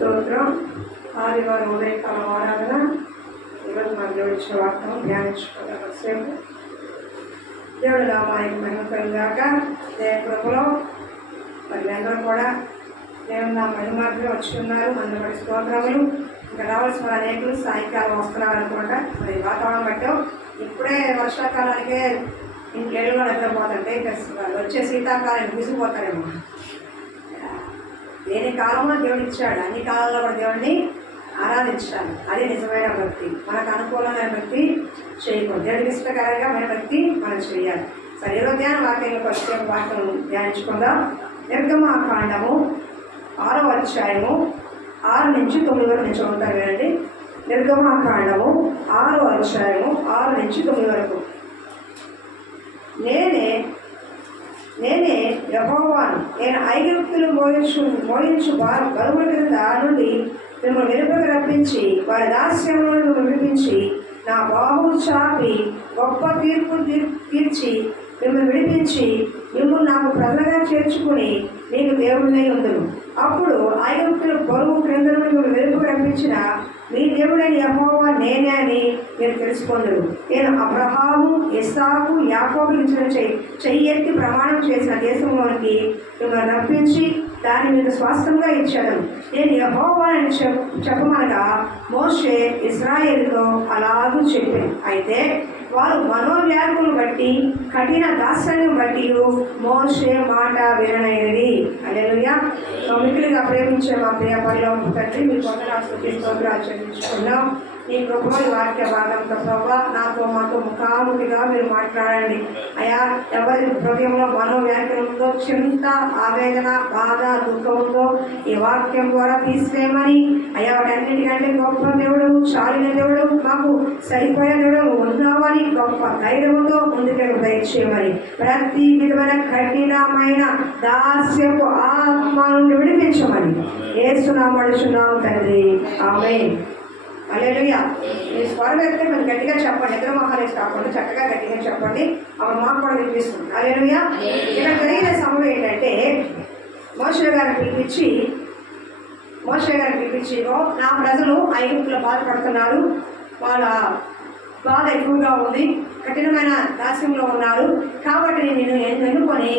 స్తోత్రం. ఆదివారం ఉదయకాలం ఆరాధన. ఈరోజు మనం దేవుడిచ్చిన వార్తను ధ్యానించుకోవడం దేవుడు నామానికి మహిమ కలుగాక. దేవకృపలో మరి అందరూ కూడా దేవుడు నా మహిమార్గంగా వచ్చి ఉన్నారు. అందరి స్తోత్రములు. ఇంకా రావాల్సిన అనేకులు సాయంకాలం వస్తున్నారు అనుకుంటా. మరి వాతావరణం బట్టాం ఇప్పుడే వర్షాకాలానికే ఇంట్లో నిద్రపోతుంటే ఇంకా వచ్చే శీతాకాలానికి విసిగిపోతారేమో. దేని కాలంలో దేవుడు ఇచ్చాడు, అన్ని కాలంలో కూడా దేవుడిని ఆరాధించాలి. అది నిజమైన భక్తి. మనకు అనుకూలమైన భక్తి చేయకూడదు. దేవుడికి ఇష్టకరంగా మన భక్తి మనం చేయాలి. సరే, ఈరోజు ధ్యాన వాక్యంలో ప్రత్యేక వాక్యం ధ్యానించుకుందాం. నిర్గమాకాండము 6వ అధ్యాయము 6 నుంచి 9 వరకు నుంచి ఉంటారు కదండి. నిర్గమాకాండము 6వ అధ్యాయము 6 నుంచి 9 వరకు. నేనే యెహోవాను. నేను ఐగుప్తులు మోయించు బరువుల క్రింద నుండి మిమ్మల్ని వెలుపలకు రప్పించి వారి దాస్యంలో మిమ్మల్ని విడిపించి నా బాహువు చాపి గొప్ప తీర్పు తీర్చి మిమ్మల్ని విడిపించి మిమ్మల్ని నాకు ప్రజలుగా చేర్చుకుని నీకు దేవుడినై ఉందును. అప్పుడు ఐగుప్తుల బరువు క్రింద నుండి మిమ్మల్ని వెలుపకు రప్పించిన మీ దేవుడైన యెహోవా నేనే అని మీరు తెలుసుకొందురు. నేను అబ్రహాము, ఇస్సాకు, యాకోబులు ఇచ్చిన చెయ్యెత్తి ప్రమాణం చేసిన దేశంలోనికి మిమ్మల్ని రప్పించి దాన్ని మీకు స్వాస్థ్యంగా ఇచ్చాను. నేను యెహోవా అని చెప్పమనగా మోషే ఇశ్రాయేలుతో అలాగూ చెప్పాను. అయితే వారు మనోవ్యాధులను బట్టి కఠిన దాస్యాన్ని బట్టి మోషే మాట విననైనది. హల్లెలూయా. మిక్కిలిగా ప్రేమించే మా ప్రియ పరలోకపు తండ్రి, మీ కొందరు స్తోత్రాలు చెల్లించుకున్నాం. నీ కృపలో వాక్య భాగంతో ప్రభావ నాతో మాతో ముఖాముఖిగా మీరు మాట్లాడండి. అయా, ఎవరి హృదయంలో మనోవ్యాఖ్యలు ఉందో, చింత, ఆవేదన, బాధ, దుఃఖం ఉందో ఈ వాక్యం ద్వారా తీసివేయమని, అయ్యా వాటన్నిటికంటే గొప్ప దేవుడు, చాలిన దేవుడు, మాకు సరిపోయే దేవుడు ఉన్నామని గొప్ప ధైర్యంతో ముందుకు దయచేయమని, ప్రతి విధమైన కఠినమైన దాస్యపు ఆత్మ నుండి విడిపించమని యేసునామమున తండ్రి, ఆమేన్. హల్లెలూయా. మీ స్వరం అయితే మనం గట్టిగా చెప్పండి. ఇద్దరు మహాలేసి కాకుండా చక్కగా గట్టిగా చెప్పండి. అప్పుడు మాకు కూడా వినిపిస్తుంది. హల్లెలూయా. ఇక్కడ జరిగిన సమయం ఏంటంటే మోషే గారిని పిలిపించి నా ప్రజలు ఐగుప్తులో బాధపడుతున్నారు, వాళ్ళ బాధ ఎక్కువగా ఉంది, కఠినమైన దాస్యంలో ఉన్నారు, కాబట్టి నేను ఎన్నుకొని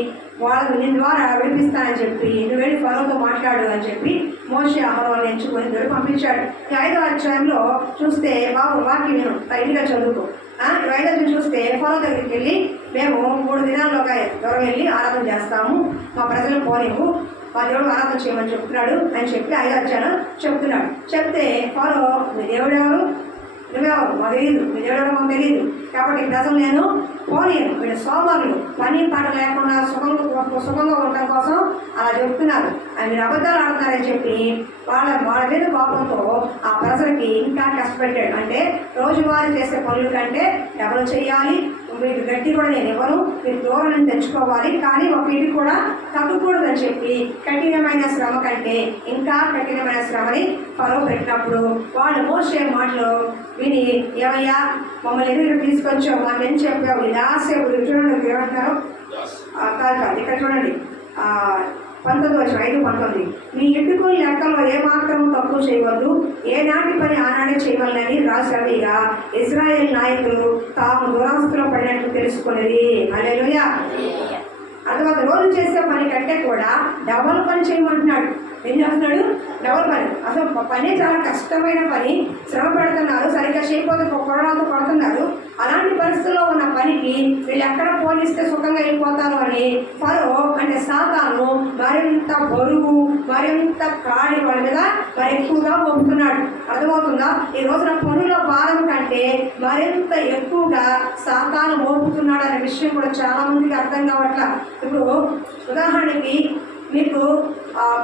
వాళ్ళకు నీ ద్వారా విడిపిస్తానని చెప్పి నువ్వు వెళ్ళి ఫరోతో మాట్లాడు అని చెప్పి మోషే అహరోను ఎంచుకొని దేవుడు పంపించాడు. ఈ 5వ అధ్యాయంలో చూస్తే బాబు వాక్యం నేను తగిలిగా చదువుకో. 5వ అధ్యాయం చూస్తే ఫరో దగ్గరికి వెళ్ళి మేము 3 దినాల్లోగా దూరం వెళ్ళి ఆరాధన చేస్తాము, మా ప్రజలు పోలేవు, మా దేవుడు ఆరాధన చేయమని చెప్తున్నాడు అని చెప్పి 5వ అధ్యాయం చెప్తున్నాడు. చెప్తే ఫరో మీ దేవుడు ఎవరు, నువ్వెవరు మాకు తెలియదు, మీ దేవుడు మాకు తెలియదు, కాబట్టి ప్రజలు నేను పోలేను, వీళ్ళు సోమరులు, పని పాట లేకుండా సుఖంగా ఉండటం కోసం అలా చెప్తున్నారు, మీరు అబద్ధాలు ఆడుతున్నారని చెప్పి వాళ్ళ మీద కోపంతో ఆ ప్రజలకి ఇంకా కష్టపెట్టాడు. అంటే రోజువారీ చేసే పనుల కంటే ఎవరు చేయాలి, మీకు గట్టి కూడా నేను ఇవ్వను, మీరు దూరం తెచ్చుకోవాలి, కానీ ఒక ఇది కూడా తగ్గకూడదని చెప్పి కఠినమైన శ్రమ కంటే ఇంకా కఠినమైన శ్రమని ఫరో పెట్టినప్పుడు వాళ్ళు మోసే మాటలు విని, ఏమయ్యా మమ్మల్ని ఎదురు తీసుకొచ్చావు, మాకేం చెప్పావు, ఇది ఆశయప్పుడు చూడండి ఏమంటారు కాదు. ఇక్కడ చూడండి 19:5-19 మీ ఎట్టుకుని లెక్కల్లో ఏమాత్రం తక్కువ చేయవద్దు, ఏనాటి పని ఆనాడే చేయవలనని రాశాడు. ఇక ఇశ్రాయేల్ నాయకులు తాము దురాస్తులో పడినట్టు తెలుసుకునేది. హల్లెలూయా. అర్థవాత రోజు చేసే పని కంటే కూడా డబల్ పని చేయమంటున్నాడు. ఏం చేస్తున్నాడు? డబల్ పని. అసలు పని చాలా కష్టమైన పని, శ్రమ పెడుతున్నారు, సరిగ్గా చేయకపోతే కొరడాలతో పడుతున్నారు. అలాంటి పరిస్థితుల్లో ఉన్న పనికి వీళ్ళు ఎక్కడ పోలిస్తే సుఖంగా వెళ్ళిపోతారు అని ఫరో అంటే సాతాను మరింత బరువు, మరింత కాడి వాళ్ళ మీద మరి ఎక్కువగా మోపుతున్నాడు. అర్థమవుతుందా? ఈ రోజున పనుల భారం కంటే మరింత ఎక్కువగా సాతాను మోపుతున్నాడు అనే విషయం కూడా చాలా మందికి అర్థం కావట్లా. ఇప్పుడు ఉదాహరణకి మీకు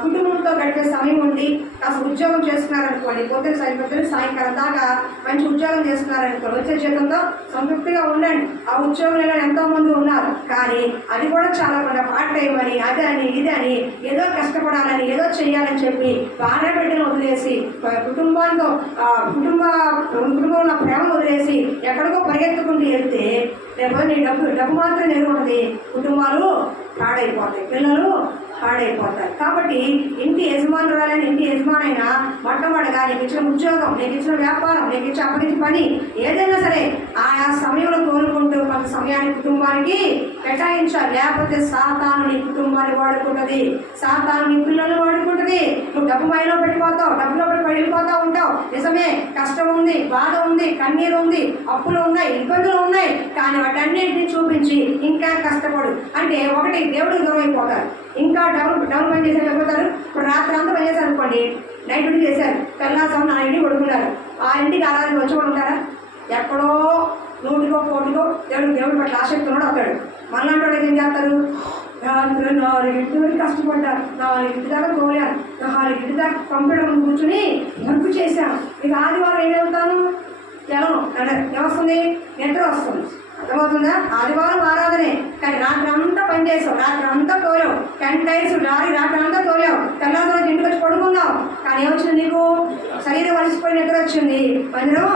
కుటుంబంతో గడిపే సమయం ఉండి కాస్త ఉద్యోగం చేస్తున్నారనుకోండి, పొద్దున సాయంకాలం దాకా మంచి ఉద్యోగం చేస్తున్నారనుకోండి, వచ్చే జీతంతో సంతృప్తిగా ఉండండి. ఆ ఉద్యోగంలో ఎంతోమంది ఉన్నారు, కానీ అది కూడా చాలా పార్ట్ టైం అని అది అని ఇది అని ఏదో కష్టపడాలని ఏదో చెయ్యాలని చెప్పి భార్య బిడ్డను వదిలేసి కుటుంబంలో ప్రేమ వదిలేసి ఎక్కడికో పరిగెత్తుకుంటూ వెళ్తే లేకపోతే నీ డబ్బు మాత్రం నిలబడుతుంది, కుటుంబాలు పాడైపోతాయి, పిల్లలు పాడైపోతారు. కాబట్టి ఇంటి యజమానురాలైన ఇంటి యజమానైనా మొట్టమొదటిగా నీకు ఇచ్చిన ఉద్యోగం, నీకు ఇచ్చిన వ్యాపారం, నీకు ఇచ్చిన అప్పగించిన పని ఏదైనా సరే ఆయా సమయంలో కోరుకుంటూ కొంత సమయాన్ని కుటుంబానికి కేటాయించాలి. లేకపోతే సాతాను నీ కుటుంబాన్ని వాడుకుంటుంది, సాతాను నీ పిల్లల్ని వాడుకుంటుంది. నువ్వు డబ్బు మైలో పెట్టిపోతావు, డబ్బులో వెళ్ళిపోతూ ఉంటావు. నిజమే, కష్టం ఉంది, బాధ ఉంది, కన్నీరు ఉంది, అప్పులు ఉన్నాయి, ఇబ్బందులు ఉన్నాయి. కానీ వాటన్నింటినీ చూపించి ఇంకా కష్టపడు అంటే ఒకటి దేవుడికి దూరం అయిపోతారు. ఇంకా డబ్బులు పని చేసి అయిపోతారు. ఇప్పుడు రాత్రి అంతా పని చేశారు అనుకోండి, నైట్ డ్యూటీ చేశారు, తెల్లారుసాము 4 ఇంటికి పడుకున్నారు. ఆ ఇంటికి ఆరాధన వచ్చి కూడా ఉంటారా? ఎక్కడో 100కో 100కో దేవుడు పట్ల ఆసక్తి ఉన్నాడు అవుతాడు. మనలాంటి వాళ్ళు ఏం చేస్తారు? రాత్రి 4 ఇంటి వరకు కష్టపడ్డారు, 4 ఇంటి దాకా తోలారు, 4 ఇంటి దాకా కంప్యూటర్ ముందు కూర్చుని వర్క్ చేశాను. ఇక ఆదివారం ఏం వెళ్తాను? ఏమొస్తుంది? నిద్ర వస్తుంది. అర్థమవుతుందా? ఆదివారం ఆరాధనే, కానీ రాత్రి అంతా పనిచేసావు, రాత్రి అంతా తోలావు, 10 టైర్స్ లారీ రాత్రి అంతా తోలావు, తెల్లవారు ఇంటికి వచ్చి పడుకున్నావు. కానీ ఏమొచ్చింది? నీకు శరీరం వలసిపోయి నిద్ర వచ్చింది, మందిరం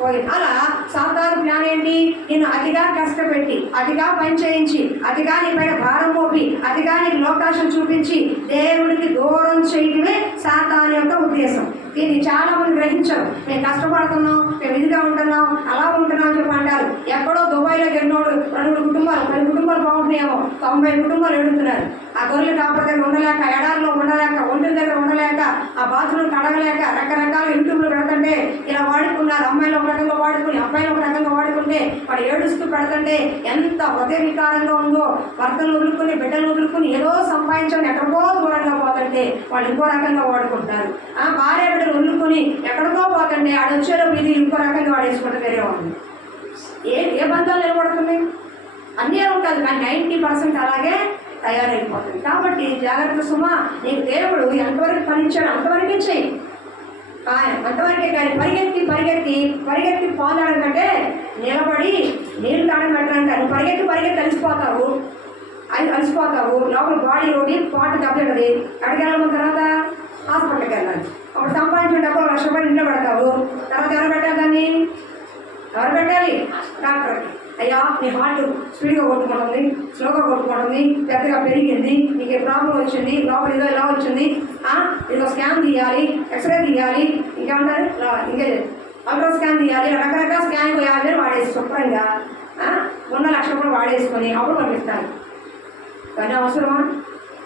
పోయింది. అలా సాతాను ప్లాన్ ఏంటి? నేను అతిగా కష్టపెట్టి, అతిగా పని చేయించి, అతిగా నీ పైన భారం మోపి, అతిగా నీకు లోకాశం చూపించి దేవుడికి దూరం చేయటమే సాతాను యొక్క ఉద్దేశం. దీన్ని చాలా మంది గ్రహించరు. మేము కష్టపడుతున్నాం, మేము ఇదిగా ఉంటున్నాం, అలా ఉంటున్నాం అని చెప్పి అంటారు. ఎక్కడో దుబాయ్లో ఎన్నోడు 2 కుటుంబాలు 10 కుటుంబాలు బాగుంటున్నాయేమో, 90 కుటుంబాలు ఎడుతున్నారు. ఆ గొర్రెలు కాపల దగ్గర ఉండలేక, ఎడారిలో ఉండలేక, ఒంటిల దగ్గర ఉండలేక, ఆ బాత్రూమ్ కడగలేక రకరకాల యూట్యూబ్లో పెడుతుంటే ఇలా వాడుకున్నారు. అమ్మాయిలు ఒక రకంగా వాడుకుని, అబ్బాయిలు ఒక రకంగా వాడుకుంటే వాడు ఏడుస్తూ పెడుతుంటే ఎంత హృదయ వికారంగా ఉందో. భర్తలు వదులుకుని, బిడ్డలు వదులుకుని ఏదో సంపాదించని ఎక్కడికో దూరంగా పోతుంటే వాళ్ళు ఇంకో రకంగా వాడుకుంటున్నారు. భార్య బిడ్డలు వదులుకొని ఎక్కడికో పోతుంటే ఆడ వచ్చేలోపు ఇది ఇంకో రకంగా వాడేసుకుంటే వేరే వాళ్ళు. ఏ బంధాలు నిలబడుతున్నాయి? అన్నీ ఉంటుంది, కానీ 90% అలాగే తయారైపోతుంది. కాబట్టి జాగ్రత్త సుమా. నీకు దేవుడు ఎంతవరకు పనిచ్చాడు అంతవరకే చెయ్యి, అంతవరకే. కానీ పరిగెత్తి పోదాడం కంటే నిలబడి నీళ్ళు తాడం పెట్టడానికి నువ్వు పరిగెత్తి అలసిపోతావు. లోపల బాడీలోని పాట దెబ్బతింటది. అక్కడికి వెళ్ళాలి, తర్వాత హాస్పిటల్కి వెళ్ళాలి. అప్పుడు సంపాదించిన డబ్బులు 1,00,000 రూపాయలు ఇంట్లో పెడతావు. తర్వాత ఎవరు పెట్టాలి దాన్ని? ఎవరు పెట్టాలి? డాక్టర్కి. అయ్యా నీ హార్ట్ స్పీడ్గా కొట్టుకుంటుంది, స్లోగా కొట్టుకుంటుంది, పెద్దగా పెరిగింది, నీకు ప్రాబ్లం వచ్చింది, లోపల ఏదో ఇలా వచ్చింది, ఇదిగో స్కాన్ తీయాలి, ఎక్స్రే తీయాలి, ఇంకేమంటారు ఇంకే అల్ట్రా స్కాన్ తీయాలి, రకరకాల స్కాన్ 50,000 వాడేసి శుభ్రంగా ఉన్న 1,00,000 రూపాయలు వాడేసుకొని అప్పుడు పంపిస్తాను. కానీ అవసరమా?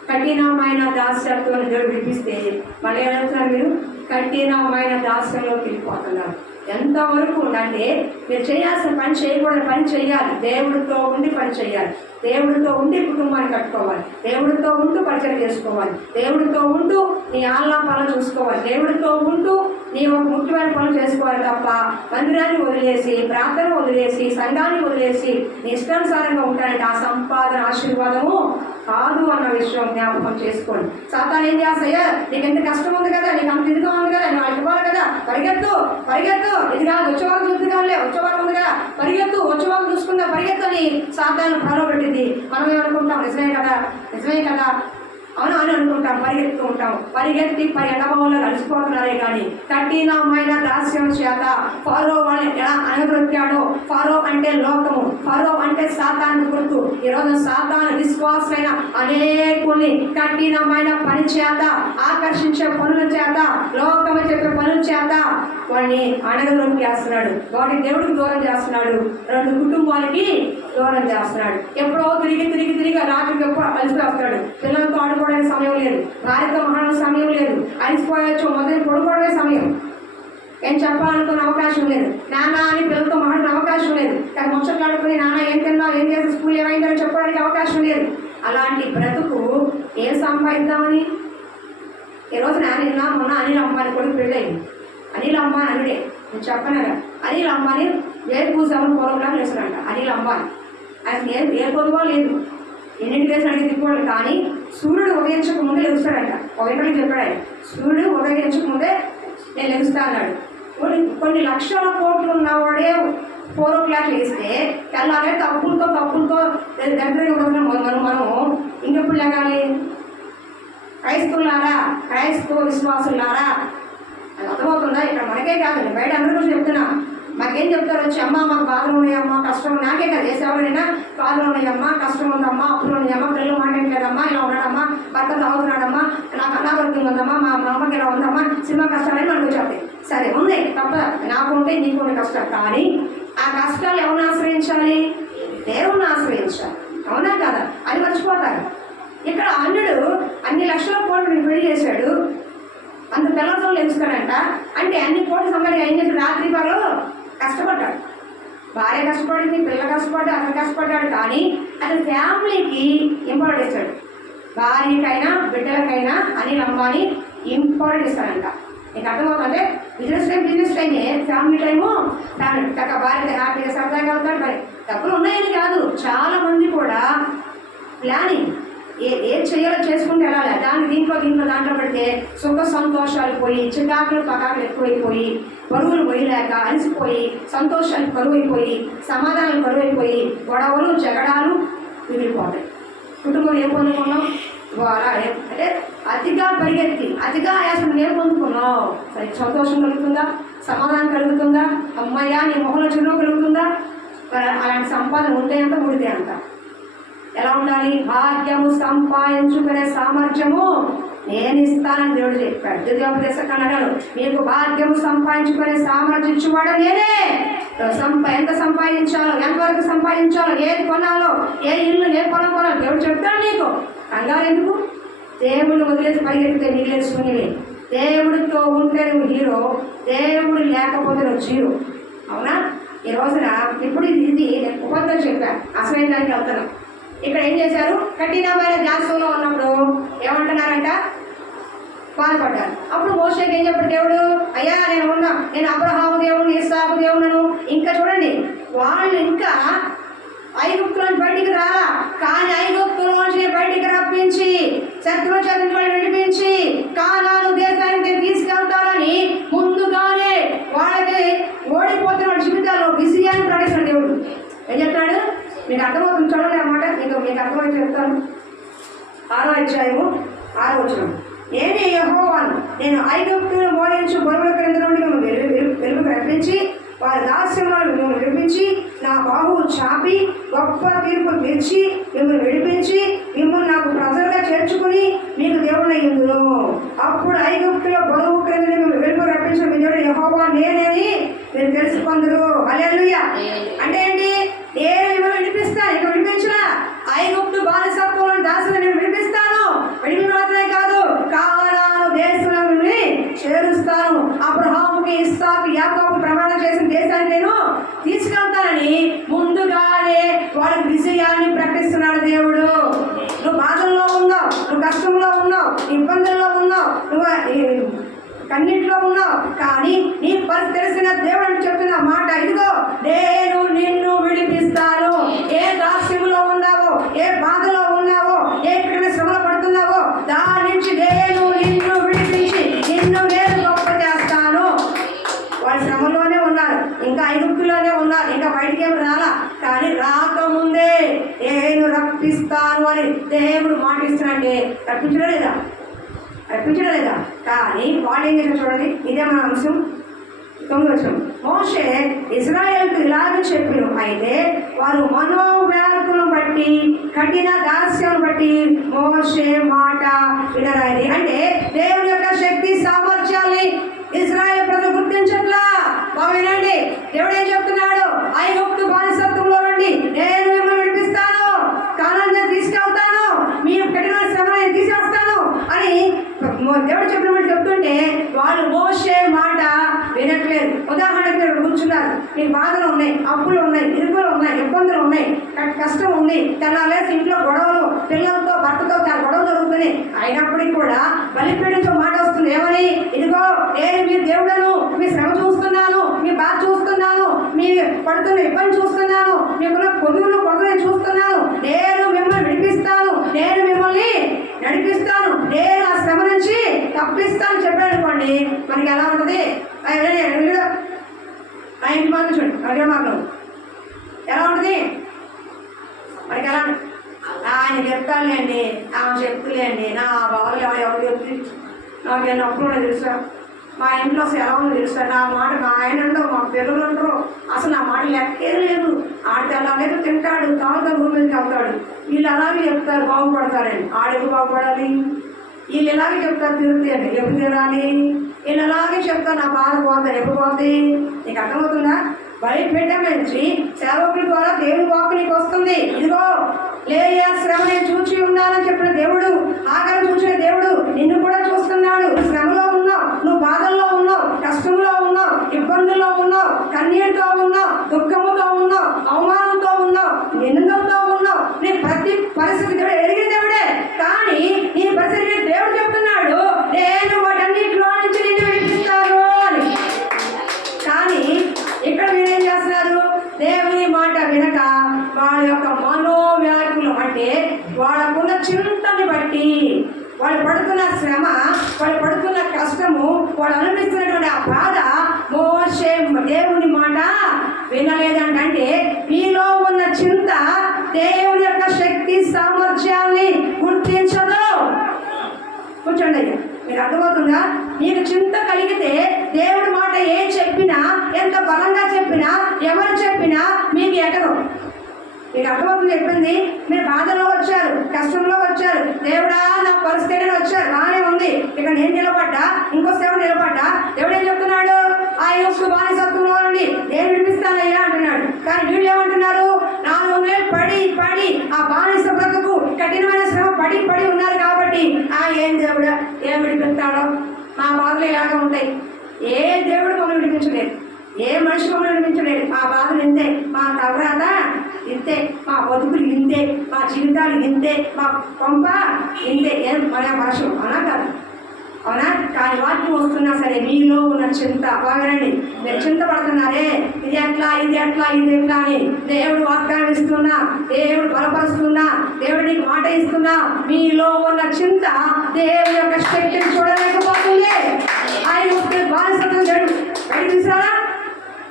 కఠినమైన దాస్యంతో దేవుడు విడిపిస్తే మళ్ళీ ఏమవుతున్నారు? మీరు కఠినమైన దాస్యంలోకి వెళ్ళిపోతున్నారు. ఎంతవరకు అంటే మీరు చేయాల్సిన పని చేయకూడని పని చేయాలి. దేవుడితో ఉండి పని చేయాలి, దేవుడితో ఉండి కుటుంబాన్ని కట్టుకోవాలి, దేవుడితో ఉంటూ పరిచయం చేసుకోవాలి, దేవుడితో ఉంటూ నీ ఆల్లా పనులు చూసుకోవాలి, దేవుడితో ఉంటూ నీ ఒక ముఖ్యమైన పనులు చేసుకోవాలి తప్ప మందిరాన్ని వదిలేసి, ప్రార్థన వదిలేసి, సంఘాన్ని వదిలేసి నీ ఇష్టానుసారంగా ఉంటానంటే ఆ సంపాదన ఆశీర్వాదము కాదు అన్న విషయం జ్ఞాపకం చేసుకోండి. సాతాను ఏం చేస్తాయా? నీకు ఎంత కష్టం ఉంది కదా, నీకు అంత ఇదిగా ఉంది కదా, నువ్వు ఇవ్వాలి కదా, పరిగెత్తు ఇది కాదు, వచ్చేవాళ్ళు చూద్దాంలే, వచ్చేవాళ్ళు ఉంది కదా, పరిగెత్తు, వచ్చేవాళ్ళు చూసుకుందా, పరిగెత్తు అని సాతాను పనిలో పెట్టింది. మనం ఏమనుకుంటాం? నిజమే కదా అవును అని అనుకుంటాం, పరిగెత్తు ఉంటాం. పరిగెత్తి ఎండభావంలో కలిసిపోతున్నారే కానీ కఠినమైన దాస్యం చేత ఫరో వాళ్ళని ఎలా అనగొట్టాడో. ఫరో అంటే లోకము, ఫరో అంటే సాతాను గుర్తు. ఈరోజు సాతాను విశ్వాసమైన అనేకుల్ని కఠినమైన పని చేత, ఆకర్షించే పనుల చేత, లోకము చెప్పే పనుల చేత వాడిని అణగలోకి చేస్తున్నాడు, వాడిని దేవుడికి దూరం చేస్తున్నాడు, 2 కుటుంబాలకి దూరం చేస్తున్నాడు. ఎప్పుడో తిరిగి రాత్రికి ఎప్పుడు అలసిపోతాడు. పిల్లలతో ఆడుకోవడానికి సమయం లేదు, భార్యతో మాట్లాడే సమయం లేదు, అలసిపోయొచ్చు మొదలు పడుకోవడమే సమయం. ఏం చెప్పాలనుకునే అవకాశం లేదు, నాన్న అని పిల్లలతో మాట్లాడే అవకాశం లేదు, కానీ ముచ్చట్లాడుకుని నాన్న ఏం తిన్నావు, ఏం చేసి స్కూల్ ఏమైందని చెప్పడానికి అవకాశం లేదు. అలాంటి బ్రతుకు ఏం సంపాదిద్దామని? ఈరోజు మొన్న అనిల్ అంబానీ కొడుకు పెళ్ళయింది. అనిల్ అంబానీ అనుడే, నేను చెప్పను కదా, అనిల్ అంబానీ వేరుపూసలు ప్రోగ్రాం చేస్తాడంట. అనిల్ అంబానీ ఆయన ఏ పొదువో లేదు, ఎన్నింటి వేసి అడిగి తిప్పుకోండి, కానీ సూర్యుడు ఉదయించక ముందే లెగుస్తాడంట. ఒక ఇంటికి చెప్పాడు ఆయన, సూర్యుడు ఉదయించక ముందే నేను లెగుస్తా అన్నాడు. కొన్ని లక్షల కోట్లు ఉన్నవాడే 4 o'clock లేస్తే తెల్లారే తప్పులతో దగ్గరగా మనం ఇంకెప్పుడు లేగాలి? క్రైస్తవ విశ్వాసులారా, అది అర్థమవుతుందా? ఇక్కడ మనకే కాదండి, బయట అందరి గురించి చెప్తున్నా. మాకేం చెప్తారు వచ్చి, అమ్మ మాకు బాధలు ఉన్నాయమ్మా, కష్టం, నాకే కదా ఏ సేవలైనా బాధలు ఉన్నాయమ్మా, కష్టం ఉందమ్మా, అప్పులు ఉన్నాయమ్మా, పిల్లలు మాట్లాడలేదమ్మా, ఇలా ఉన్నాడమ్మా, భర్త తాగుతున్నాడమ్మా, నాకు అనారోగ్యం ఉందమ్మా, మా అమ్మకి ఇలా ఉందమ్మా, సినిమా కష్టాలని మనకు చెప్తాయి. సరే ఉంది తప్ప, నాకు ఉంటే నీకు ఉండే కష్టం. కానీ ఆ కష్టాలు ఎవరిని ఆశ్రయించాలి? దేవుణ్ణి ఆశ్రయించాలి. అవునా కదా? అది మర్చిపోతారు. ఇక్కడ అన్యుడు అన్ని లక్షల కోట్లు పెళ్లి చేశాడు, అంత పిల్లలతో ఎంచుతాడంట. అంటే అన్ని కోట్లు సంగతి ఏం చేసి రాత్రి పగలు కష్టపడ్డాడు. భార్య కష్టపడింది, పిల్లలు కష్టపడ్డాడు, అతను కష్టపడ్డాడు. కానీ అతని ఫ్యామిలీకి ఇంపార్టెంట్ ఇస్తాడు. భార్యకైనా బిడ్డలకైనా అనిల్ అంబానీ ఇంపార్టెంట్ ఇస్తాడంట. నీకు అర్థమవుతుందంటే బిజినెస్ టైమే ఫ్యామిలీ టైము. ఫ్యామిలీ చక్క భార్య హ్యాపీగా సరదాగా అవుతాడు. మరి డబ్బులు ఉన్నాయని కాదు, చాలా మంది కూడా ప్లానింగ్ ఏం చేయాలో చేసుకుంటే వెళ్ళాలి. దీంట్లో దాంట్లో పెడితే సుఖ సంతోషాలు పోయి, చికాకులు పకాకులు ఎక్కువైపోయి, బరువులు పోయలేక అలసిపోయి, సంతోషాలు కరువైపోయి, సమాధానాలు కరువైపోయి, గొడవలు జగడాలు మిగిలిపోతాయి. కుటుంబం ఏం పొందుకున్నాం? అంటే అతిగా పరిగెత్తి అతిగా ఆయాసం ఏం పొందుకున్నావు? సంతోషం కలుగుతుందా? సమాధానం కలుగుతుందా? అమ్మయ్య నీ మొహంలో చిరునవ్వు కలుగుతుందా? అలాంటి సంపాదన ఉంటే అంత ఉడితే అంత. ఎలా ఉండాలి? భాగ్యము సంపాదించుకునే సామర్థ్యము నేను ఇస్తానని దేవుడు చెప్పాడు. ద్వితీయోపదేశకాండలో మీకు భాగ్యము సంపాదించుకునే సామర్థ్యం ఇచ్చేవాడు నేనే. ఎంత సంపాదించాలో, ఎంతవరకు సంపాదించాలో, ఏది కొనాలో, ఏ ఇల్లు ఏ పొలం కొనాలో దేవుడు చెప్తాడు నీకు. కంగారు ఎందుకు? దేవుడు వదిలేసి పరిగెత్తితే మిగిలేదు శూన్యమే. దేవుడితో ఉంటే నువ్వు హీరో, దేవుడు లేకపోతే నువ్వు జీరో. అవునా? ఈ రోజున ఇప్పుడు ఇది ఉపద్రవం చెప్పాను, అసలైన దానికి వెళ్తున్నాం. ఇక్కడ ఏం చేశారు? కఠినమైన ధ్యాసంలో ఉన్నప్పుడు ఏమంటున్నారంట? బాధపడ్డారు. అప్పుడు మోషేకి ఏం చెప్పాడు దేవుడు? అయ్యా నేను అబ్రహాము దేవుడు, ఇస్సాకు దేవుడును. ఇంకా చూడండి, వాళ్ళు ఇంకా ఐగుప్తులోంచి బయటికి రాలా, కానీ ఐగుప్తులోంచి బయటికి రప్పించి శత్రువు చేత విడిపించి కానాను దేశానికి తీసుకెళ్తారని ముందుగానే వాళ్ళకి ఓడిపోతున్న వాళ్ళ జీవితాల్లో విజయాన్ని ప్రకటించిన దేవుడు ఏం చెప్తాడు? మీకు అర్థమవుతుంది చూడండి అన్నమాట. మీకు అర్థమైతే చెప్తాను. 6వ అధ్యాయము 6వ వచనం. నేనే యెహోవాను, నేను ఐగుప్తును మోయించు బరువుల క్రింద నుండి మిమ్మల్ని వెలుగు రప్పించి వారి దాస్యంలో మిమ్మల్ని విడిపించి నా బాహువు చాపి గొప్ప తీర్పు తీర్చి మిమ్మల్ని విడిపించి మిమ్మల్ని నాకు ప్రజలుగా చేర్చుకుని మీకు దేవుడై ఉందును. అప్పుడు ఐగుప్తులో బరువు క్రింద మిమ్మల్ని వెలుగు రప్పించిన మీ దేవుడు యెహోవా నేనేని మీరు తెలుసుకుందరు. హల్లెలూయా. అంటే ఏంటి? నేను మిమ్మల్ని విడిపిస్తాను. ఇక్కడ విడిపించిన ఐగుప్తు బానిసత్వంలో దాసులు నేను విడిపిస్తాను. విడిపి మాత్రమే కాదు, కానాను దేశంలో మిమ్మల్ని చేరుస్తాను. అబ్రహాముకి, ఇస్సాకు, యాకోబుకు ప్రమాణం చేసిన దేశాన్ని నేను తీసుకెళ్తానని ముందుగానే వాళ్ళకి విజయాన్ని ప్రకటిస్తున్నాడు దేవుడు. నువ్వు బాధల్లో ఉన్నావు, నువ్వు కష్టంలో ఉన్నావు, ఇబ్బందుల్లో ఉన్నావు, నువ్వు కన్నింటిలో ఉన్నావు, కానీ నీ పరిస్థితి తెలిసిన దేవుడు అని చెప్తున్న మాట ఇదిగో, నేను నిన్ను విడిపిస్తాను. ఏ దాస్యంలో ఉన్నావో, ఏ బాధలో ఉన్నావో, ఏ శ్రమలో పడుతున్నావో దాని నుంచి నేను నిన్ను విడిపించి నిన్ను నేను గొప్ప చేస్తాను. వాళ్ళ శ్రమలోనే ఉన్నారు, ఇంకా ఐగుప్తులోనే ఉన్నారు, ఇంకా బయటికి ఏమి రాలా. కానీ రాకముందే నేను రప్పిస్తాను అని దేవుడు మాట ఇస్తున్నాడే. రప్పించడం లేదా? కానీ వాళ్ళు ఏం చేశారు చూడండి. ఇదే మన అంశం 9వ వచనం. మోషే ఇశ్రాయేలుకు ఇలాగ చెప్పిను, అయితే వారు మనోవ్యాధులను బట్టి కఠిన దాస్యం బట్టి మోషే మాట వినరాయి. అంటే దేవుని యొక్క శక్తి సామర్థ్యాన్ని ఇశ్రాయేలు ప్రజలు గుర్తించట్లా. బాగుందండి, దేవుడు ఏం చెప్తున్నాడు? ఐగుప్తు బానిసత్వంలో నుండి నేను మిమ్మల్ని విడిపిస్తాను, కానాను తీసుకెళ్తాను, మీరు కఠిన శ్రమను తీసేస్తాను అని దేవుడు చెప్పినప్పుడు చెప్తుంటే వాళ్ళు మోషే మాట వినట్లేదు. ఉదాహరణకి కూర్చున్నారు, మీకు బాధలు ఉన్నాయి, అప్పులు ఉన్నాయి, ఇరుకులు ఉన్నాయి, ఇబ్బందులు ఉన్నాయి, కష్టం ఉంది, తెల్లాలేసి ఇంట్లో గొడవలు, పిల్లలతో భర్తతో చాలా గొడవలు జరుగుతున్నాయి. అయినప్పటికీ కూడా బలిపీఠంతో మాట వస్తుంది. ఏమని? ఇదిగో నేను మీ దేవుడను, మీ శ్రమ చూస్తున్నాను, మీ బాధ చూస్తున్నాను, మీ పడుతున్న ఇబ్బంది చూస్తున్నాను, మీకున్న కొదువులు కొడుకుని చూస్తున్నాను, నేను మిమ్మల్ని విడిపిస్తాను, నేను మిమ్మల్ని నడిపిస్తాను, నేను ఆ శ్రమ నుంచి తప్పిస్తాను చెప్పాడు అనుకోండి. మనకి ఎలా ఉంటుంది? ఆ ఇంటి మాట చూడండి, అదే మాటలు ఎలా ఉంటుంది మనకి? ఎలా ఆయన చెప్తానులేండి, ఆమె చెప్తులేండి, నా బావలు ఎవరు చెప్తుంది, నాకేమో అప్పుడు తెలుసా, మా ఇంట్లో అసలు ఎలా ఉందో తెలుస్తాడు. నా మాట మా ఆయన ఉండవు, మా పిల్లలు ఉండరు, అసలు నా మాట లెక్కే లేదు. ఆడితే అలాగే తింటాడు, తాగుతా భూమి మీదకి వెళ్తాడు. వీళ్ళు అలాగే చెప్తారు బాగుపడతారని. ఆడెప్పుడు బాగుపడాలి? వీళ్ళు ఇలాగే చెప్తారు తిరుగుతాయి అని, ఎప్పుడు తినాలి? వీళ్ళు అలాగే చెప్తారు నా బాధ పోతారు, ఎప్పుడు పోతాయి? నీకు అర్థమవుతుందా? బయట నుంచి సేవకుల ద్వారా దేవుని వాక్కు నీకు వస్తుంది. ఇదిగో లేయా శ్రమ నేను చూచి ఉన్నానని చెప్పిన దేవుడు, ఆఖరి చూసిన దేవుడు నిన్ను కూడా చూస్తున్నాడు. శ్రమలో ఉన్నావు, నువ్వు బాధల్లో ఉన్నావు, కష్టంలో ఉన్నావు, ఇబ్బందుల్లో ఉన్నావు, కన్నీటితో ఉన్నావు, దుఃఖముతో ఉన్నావు, అవమానంతో ఉన్నావు, నిందలతో ఉన్నావు. నీ ప్రతి పరిస్థితి దేవుడు ఎరిగిన దేవుడే. కానీ నీ పరిస్థితి దేవుడు చెప్తున్నాడు, నేను వాటన్నిటిలో నుంచి నిన్ను విడిపిస్తాను అని. కానీ ఇక్కడ మీరేం చేస్తున్నారు? దేవుని మాట వినక వాళ్ళ యొక్క మనోవ్యాకులు, అంటే వాళ్ళకున్న చింతని బట్టి, వాళ్ళు పడుతున్న శ్రమ, వాళ్ళు పడుతున్న కష్టము, వాళ్ళు అనుభవిస్తున్నటువంటి ఆ బాధ మోషే దేవుని మాట వినలేదంటే మీలో ఉన్న చింత దేవుని యొక్క శక్తి సామర్థ్యాన్ని గుర్తించదు. కూర్చోండి అయ్యా, మీకు అర్థమవుతుందా? నీకు చింత కలిగితే దేవుడి మాట ఏం చెప్పినా, ఎంత బలంగా చెప్పినా, ఎవరు చెప్పినా మీకు ఎక్కదు. మీకు అర్థమవుతుంది చెప్పింది. మీరు బాధలో వచ్చారు, కష్టంలో వచ్చారు, దేవుడా నా పరిస్థితి వచ్చారు, బాగానే ఉంది. ఇక నేను నిలబడ్డా, ఇంకో సేవ నిలబడ్డా, దేవుడు ఏం చెప్తున్నాడు? ఆ యొక్క బానిసత్వంలో నుండి నేను విడిపిస్తానయ్యా అంటున్నాడు. కానీ వీళ్ళు ఏమంటున్నారు? 4 నెలలు పడి పడి ఆ బానిస బ్రతుకు కఠినమైన శ్రమ పడి పడి ఉన్నారు కాబట్టి ఏం దేవుడా ఏం విడిపిస్తాడో, మా బాధలు ఇలాగా ఉంటాయి. ఏ దేవుడు మమ్మల్ని విడిపించలేదు, ఏ మనిషి మమ్మల్ని విడిపించలేదు. మా బాధలు ఇంతే, మా తవరాత ఇంతే, మా బతుకులు ఇంతే, మా జీవితాలు ఇంతే, మా పంప ఇంతే. ఏం మన భాష అనా కాదు, అవునా? కానీ వాక్యం వస్తున్నా సరే మీలో ఉన్న చింత బాగానండి. మీరు చింతపడుతున్నారే, ఇది ఎట్లా ఇది ఎట్లా ఇది ఎట్లా అని దేవుడు వాగ్దానం ఇస్తున్నా, దేవుడు బలపరుస్తున్నా, దేవుడు నీకు మాట ఇస్తున్నా. మీలో ఉన్న చింత దేవుడి యొక్క శక్తిని చూడలేకపోతుంది. ఆయన బానిసత్వం దేవుడు బయట తీసుకురాలా,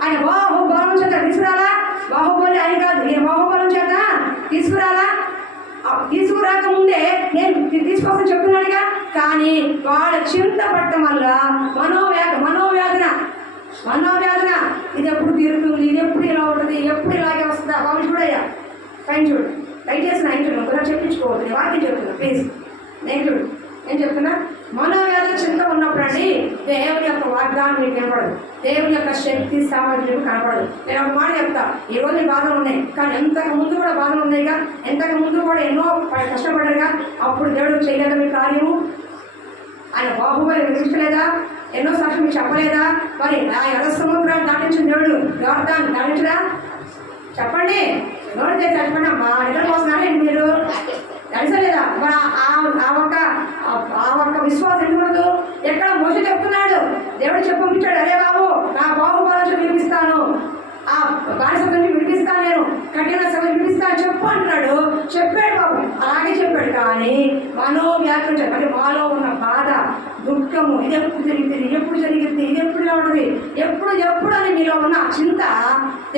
ఆయన బాహుబలం చేత తీసుకురాలా. బాహుబలి ఆయన కాదు, నేను బాహుబలం చేత తీసుకురాలా. తీసుకురాక ముందే నేను తీసుకొస్తాను చెప్తున్నాడుగా. కానీ వాళ్ళ చింత పట్టడం వల్ల మనోవేదన ఇది ఎప్పుడు తీరుతుంది, ఇది ఎప్పుడు ఇలా ఉంటుంది, ఎప్పుడు ఇలాగే వస్తుందా? బాబు చూడయ్యా, పైన చూడు, దయచేసి ఆయన చూడు, ఒకసారి చెప్పించుకోవద్దు, నేను వాక్యం చెప్తున్నా ప్లీజ్. నేను చూడు ఏం చెప్తున్నా? మనోవేదన చింత ఉన్నప్పుడు అండి దేవుని యొక్క వాగ్దానం మీకు కనపడదు, దేవుని యొక్క శక్తి సామర్థ్యం కనపడదు. నేను ఒక మాట చెప్తా, ఈరోజు బాధలు ఉన్నాయి, కానీ ఎంతకు ముందు కూడా బాధలు ఉన్నాయిగా, ఎంతకు ముందు కూడా ఎన్నో కష్టపడ్డారుగా. అప్పుడు దేవుడు చేయలేదా మీ కార్యము? ఆయన బాహుబలి విధించలేదా? ఎన్నో సాక్షులు మీకు చెప్పలేదా? మరి ఆ ఎర్ర సముద్రాన్ని దాటించిన దేవుడు యోర్దాన్ని దాటించడా? చెప్పండి, ఎవరు చెప్పండి. మా నిద్ర పోతున్నారా మీరు? తెలిసలేదా? మరి ఆ ఒక్క విశ్వాసం ఎందుకు? ఎక్కడ మోస చెప్తున్నాడు, దేవుడు చెప్పిస్తాడు, అరే బాబు నా బాహుబలం వినిపిస్తాను, ఆ బానిసత్వం వినిపిస్తాను, నేను కఠిన సభ వినిపిస్తాను చెప్పు అంటున్నాడు. చెప్పాడు బాబు, అలాగే చెప్పాడు. కానీ మనోవ్యాఖ్యం అంటే మాలో ఉన్న బాధ, దుఃఖము, ఇది ఎప్పుడు జరిగింది, ఎప్పుడు జరిగింది, ఇది ఎప్పుడు ఇలా ఉంటుంది, ఎప్పుడు అని మీలో ఉన్న చింత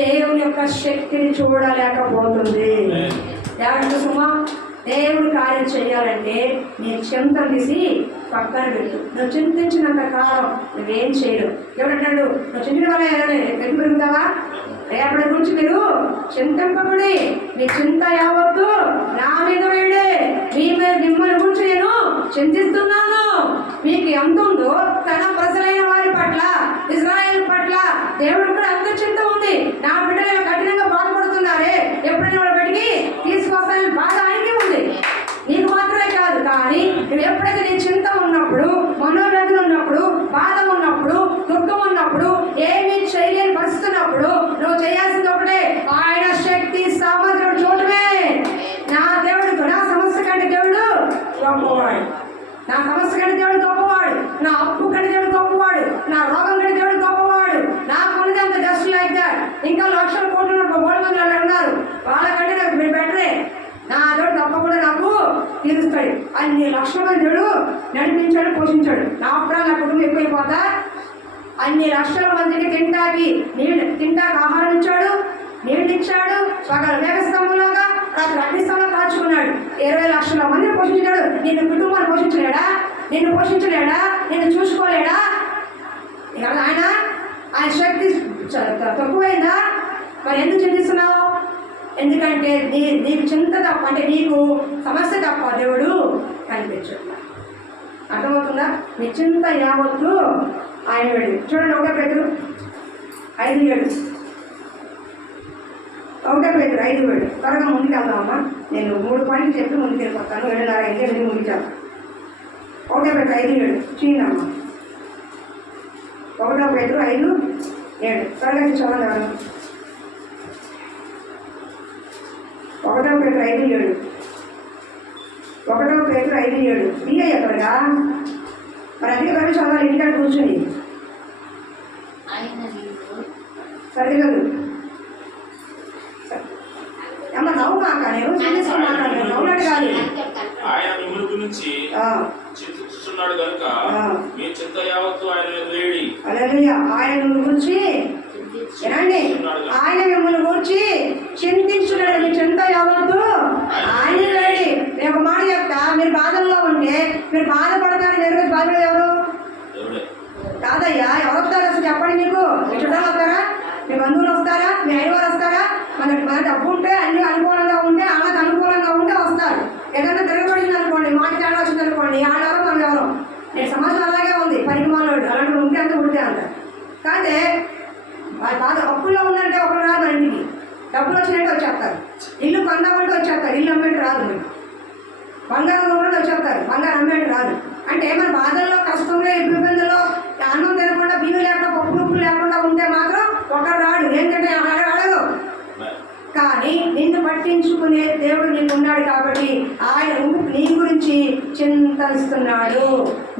దేవుని యొక్క శక్తిని చూడలేకపోతుంది. దేవుడు సుమా, దేవుడు కార్యం చేయాలంటే నీ చింతను తీసి పక్కన పెట్టు. నువ్వు చింతించినంత కాలం నువ్వేం చేయడు. ఎవరంటాడు నువ్వు చింతిన వల్ల ఎదురు పెరుగుతావా? రేపటి గురించి మీరు చింతింపబడి మీ చింత యావత్తు నా మీద వేడే, మిమ్మల్ని గురించి నేను చింతిస్తున్నాను. మీకు ఎంత ఉందో తన ప్రజలైన వారి పట్ల, ఇజ్రాయేల్ పట్ల దేవుడు కూడా అంత చింత ఉంది. నా బిడ్డలు కఠినంగా బాధపడుతున్నారే, ఎప్పుడైనా వాళ్ళ బయటికి తీసుకొస్తానని బాధ ఆయనకి ఉంది, నీకు మాత్రమే కాదు. కానీ నువ్వు ఎప్పుడైతే నీ చింత ఉన్నప్పుడు, మనోవేదన ఉన్నప్పుడు, బాధ ఉన్నప్పుడు, దుఃఖం ఉన్నప్పుడు, ఏమీ చేయలేని పరిస్థితి ఉన్నప్పుడు నువ్వు చేయాల్సింది ఒకటే, ఆయన శక్తి సామర్థ్యం చూడటమే. నా దేవుడు, నా సమస్య కంటే దేవుడు గొప్పవాడు, నా సమస్య కంటే దేవుడు గొప్పవాడు, నా అప్పు కంటే దేవుడు గొప్పవాడు, నా రోగం కంటే దేవుడు గొప్పవాడు. నాకు ఉన్నది అంత జస్ట్ లైక్ దాట్. ఇంకా లక్షల కోట్లు ఉన్నారు, వాళ్ళకంటే నాకు బెటరే. నా దేవుడు తప్పకుండా నాకు తీరుస్తాడు. అన్ని లక్షల మంది దేవుడు నడిపించాడు, పోషించాడు. నా అప్పుడు నా కుటుంబం ఎక్కువైపోతా. అన్ని లక్షల మందికి తింటాకు ఆహారం ఇచ్చాడు, నీళ్ళు ఇచ్చాడు, సగల మేఘస్తంభంలాగా రాత్రి అగ్నిస్తంభంలో కాచుకున్నాడు. 20 లక్షల మందిని పోషించాడు. నిన్ను కుటుంబాన్ని పోషించలేడా? నిన్ను పోషించలేడా? నిన్ను చూసుకోలేడా? ఆయన శక్తి తక్కువైందా? మరి ఎందుకు చింతిస్తున్నావు? ఎందుకంటే నీకు చింత తప్ప, అంటే నీకు సమస్య తప్ప దేవుడు కనిపించట్లా. అర్థమవుతుందా? నీ చింత యావత్తు ఆయన వెళ్ళి. చూడండి 1 Peter 5:7. 1 Peter 5:7. త్వరగా ముందుకు వెళ్దామమ్మా. నేను 3 పాయింట్లు చెప్పి ముందుకు వెళ్ళిపోతాను. 7:30 ముందుకు వెళ్తాను. 1 Peter 5:7 చూడమ్మా. 1 Peter 5:7 త్వరగా చదవండి. 1 Peter 5:7. 1 Peter 5:7 తీయ త్వరగా. మరి అధిక కవి చదవాలి ఇంటికాడ కూర్చుని. సరిగదు అమ్మ నవ్వు కాక, నేను మాట్లాడాను, నవ్వులాడు కాదు. ఆయన మిమ్మల్ని గురించి చింతిస్తున్నాడు కనుక మీ చింత యావత్తు ఆయన వేడి. ఆయన గురించి ఏనండి, ఆయన మిమ్మల్ని గురించి చింతించున్నాడు. మీ చింత యావత్తు ఆయన వేడి. నేను ఒక మాట చెప్తా, మీరు బాధల్లో ఉంటే మీరు బాధపడతారు. నేను బాధపడేది ఎవరు? కాదయ్యా, ఎవరు వస్తారు అసలు చెప్పండి. మీకు మీ చుట్టాలు వస్తారా? మీ బంధువులు వస్తారా? మీ అయ్యవారు వస్తారా? మన డబ్బు ఉంటే అన్ని అనుకూలంగా ఉంటే, అన్నకు అనుకూలంగా ఉంటే వస్తారు. ఏదైనా తిరగబడింది అనుకోండి, మాట తేడా వచ్చింది అనుకోండి, ఆడెవరో మనం ఎవరో. నేను సమాజం అలాగే ఉంది, పనికి మాలోడు అలాంటి ఉంటే అంత ఉంటే అంట. కానీ బాధ అప్పుల్లో ఉందంటే ఒకరు రాదు. మన ఇంటికి డబ్బులు వచ్చినట్టు వచ్చేస్తారు. ఇల్లు కొందామంటే వచ్చేస్తారు, ఇల్లు అమ్మేట్టు రాదు. మీరు బంగారం కొన్నట్టు వచ్చేస్తారు, బంగారం అమ్మేట్టు రాదు. అంటే మన బాధల్లో, కష్టంలో, ఇబ్బందుల్లో అన్నం తినకుండా, బియ్యం లేకుండా, పప్పు ఉప్పు లేకుండా ఉంటే మాత్రం ఒకరు రాడు. ఏంటంటే అడగదు. కానీ నిన్ను పట్టించుకునే దేవుడు నీకు ఉన్నాడు కాబట్టి ఆయన నీ గురించి చింతిస్తున్నాడు,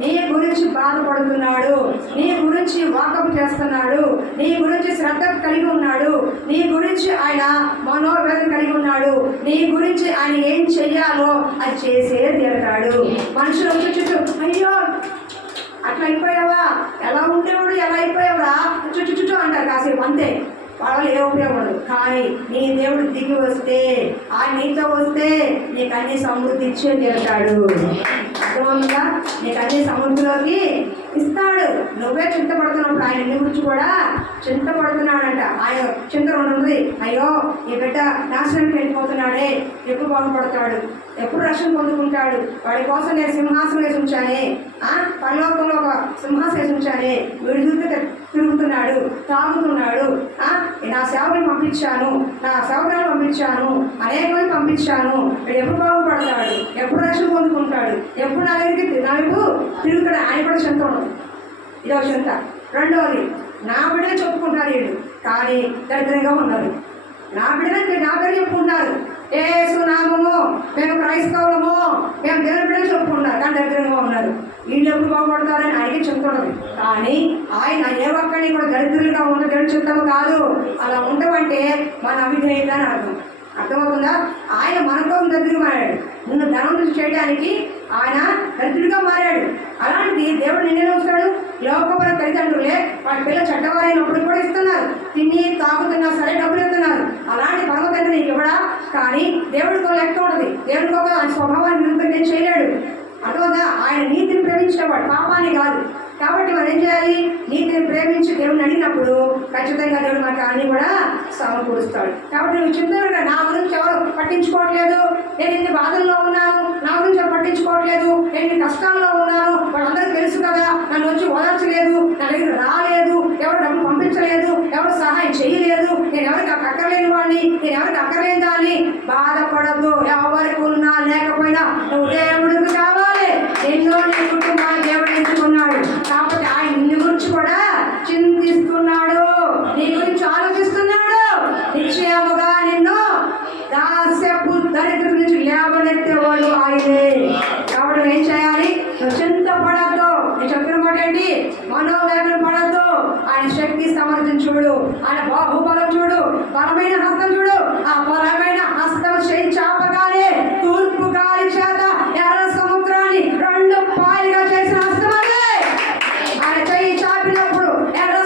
నీ గురించి బాధపడుతున్నాడు, నీ గురించి వాకపు చేస్తున్నాడు, నీ గురించి శ్రద్ధ కలిగి ఉన్నాడు, నీ గురించి ఆయన మనోవేదన కలిగి ఉన్నాడు, నీ గురించి ఆయన ఏం చెయ్యాలో అది చేసే తీరతాడు. మనుషులు చుట్టూ అయ్యో అట్లా అయిపోయావా, ఎలా ఉండేవాడు, ఎలా అయిపోయావా చుట్టూ అంటారు కాసేపు, అంతే. వాళ్ళు ఏ ఉపయోగపడదు. కానీ నీ దేవుడు దిగి వస్తే, ఆయన నీతో వస్తే నీకు అన్ని సమృద్ధి ఇచ్చే తీరుతాడు. అర్థమవుతుందా? నీకు అన్ని సమృద్ధిలోకి ఇస్తాడు. నువ్వే చింతపడుతున్నప్పుడు ఆయన నీ గురించి కూడా చింతపడుతున్నాడంట. ఆయన చింత ఉంటుంది, అయ్యో ఈ బిడ్డ నాశనానికి వెళ్ళిపోతున్నాడే, ఎప్పుడు బాగుపడతాడు, ఎప్పుడు రక్షణ పొందుకుంటాడు, వాడి కోసం నేను సింహాసనం వేసి ఉంచానే, పరలోకంలో ఒక సింహాసనం వేసి ఉంచానే, వీడి చూస్తే తిరుగుతున్నాడు, తాగుతున్నాడు, నా సేవకుని పంపించాను, నా సేవకులను పంపించాను, అనేక మంది పంపించాను, వీడు ఎప్పుడు బాగుపడతాడు, ఎప్పుడు రక్షణ పొందుకుంటాడు, ఎప్పుడు నా దగ్గరికి వైపు తిరుగుతాడు. ఆయన కూడా చింత ఉండదు. ఇదో చింత. రెండవది, నా బిడ్డనే చెప్పుకుంటారు వీళ్ళు, కానీ దరిద్రంగా ఉన్నారు. నా బిడ్డనే నా పేరు చెప్పుకుంటారు, యేసు నామము, మేము క్రైస్తవులము, మేము దేవుని బిడ్డలు చెప్పుకుంటారు, కానీ దరిద్రంగా ఉన్నారు. వీళ్ళు ఎప్పుడు బాగుపడతారని ఆయనకి చెప్తున్నది. కానీ ఆయన ఏ ఒక్కడిని కూడా దరిద్రులుగా ఉన్న దేవుడు చెప్తాము కాదు. అలా ఉండమంటే మన అవిధేయత అని అర్థం. అర్థమవుతుందా? ఆయన మనతో దరిద్రుడు మారాడు. నిన్ను ధనం చేయడానికి ఆయన దరిద్రుడిగా మారాడు. అలాంటిది దేవుడు నిన్నే వస్తాడు. లోకపర తల్లిదండ్రులే వాళ్ళ పిల్లలు చెడ్డవారైనప్పుడు కూడా ఇస్తున్నారు, తిని తాగుతున్నా సరే డబ్బులు ఇస్తున్నారు. అలాంటి పరమ తండ్రి నీకు ఇవ్వడా? కానీ దేవుడికి ఒక లెక్క ఉంటుంది. దేవుడికి ఒక ఆయన స్వభావాన్ని నిరూపణ చేయలేడు. అర్థమవుతుందా? ఆయన నీతిని ప్రేమించేవాడు, పాపాన్ని కాదు. కాబట్టి మనం ఏం చేయాలి? నీతిని ప్రేమించి దేవుడిని అడిగినప్పుడు ఖచ్చితంగా దేవుడు మనకు అన్ని కూడా సమకూరుస్తాడు. కాబట్టి నువ్వు చింతగా నా గురించి ఎవరు పట్టించుకోవట్లేదు, నేను ఇన్ని బాధల్లో ఉన్నాను, నా గురించి ఎవరు పట్టించుకోవట్లేదు, నేను ఇన్ని కష్టాల్లో ఉన్నాను, వాళ్ళందరికీ తెలుసు కదా, నన్ను వచ్చి ఓదార్చలేదు, నా దగ్గర రాలేదు, ఎవరు డబ్బులు పంపించలేదు, ఎవరు సహాయం చేయలేదు, నేను ఎవరికి అక్కర్లేని వాడిని, నేను ఎవరికి అక్కర్లేని దాన్ని బాధపడద్దు. ఎవరికి ఉన్నా లేకపోయినా నువ్వు దేవుడికి కావాలి. ఎన్నో నీ కుటుంబాన్ని దేవుడు ఎంచుకున్నాడు కాబట్టి ఆయన నిన్ను గురించి కూడా చింతిస్తున్నాడు, నీ గురించి ఆలోచిస్తున్నాడు. నిశ్చయముగా నిన్ను దాస్యపు దరిద్రం నుంచి లేవనెత్తేవాడు ఆయనే. కాబట్టి ఏం చేయాలి? నువ్వు చింతపడద్దు. నేను చెప్పిన మాట ఏంటి? మనోవేదన పడద్దు. ఆయన శక్తి సమర్థం చూడు, ఆయన బాహుబలం చూడు, బలమైన హస్తం చూడు. ఆ బలమైన హస్తం చేయి చాపగానే తూర్పు గాలి చేత ఎర్ర సముద్రాన్ని 2 పాయలుగా చేసిన హస్తం అదే. ఆయన చెయ్యి చాపినప్పుడు ఎర్ర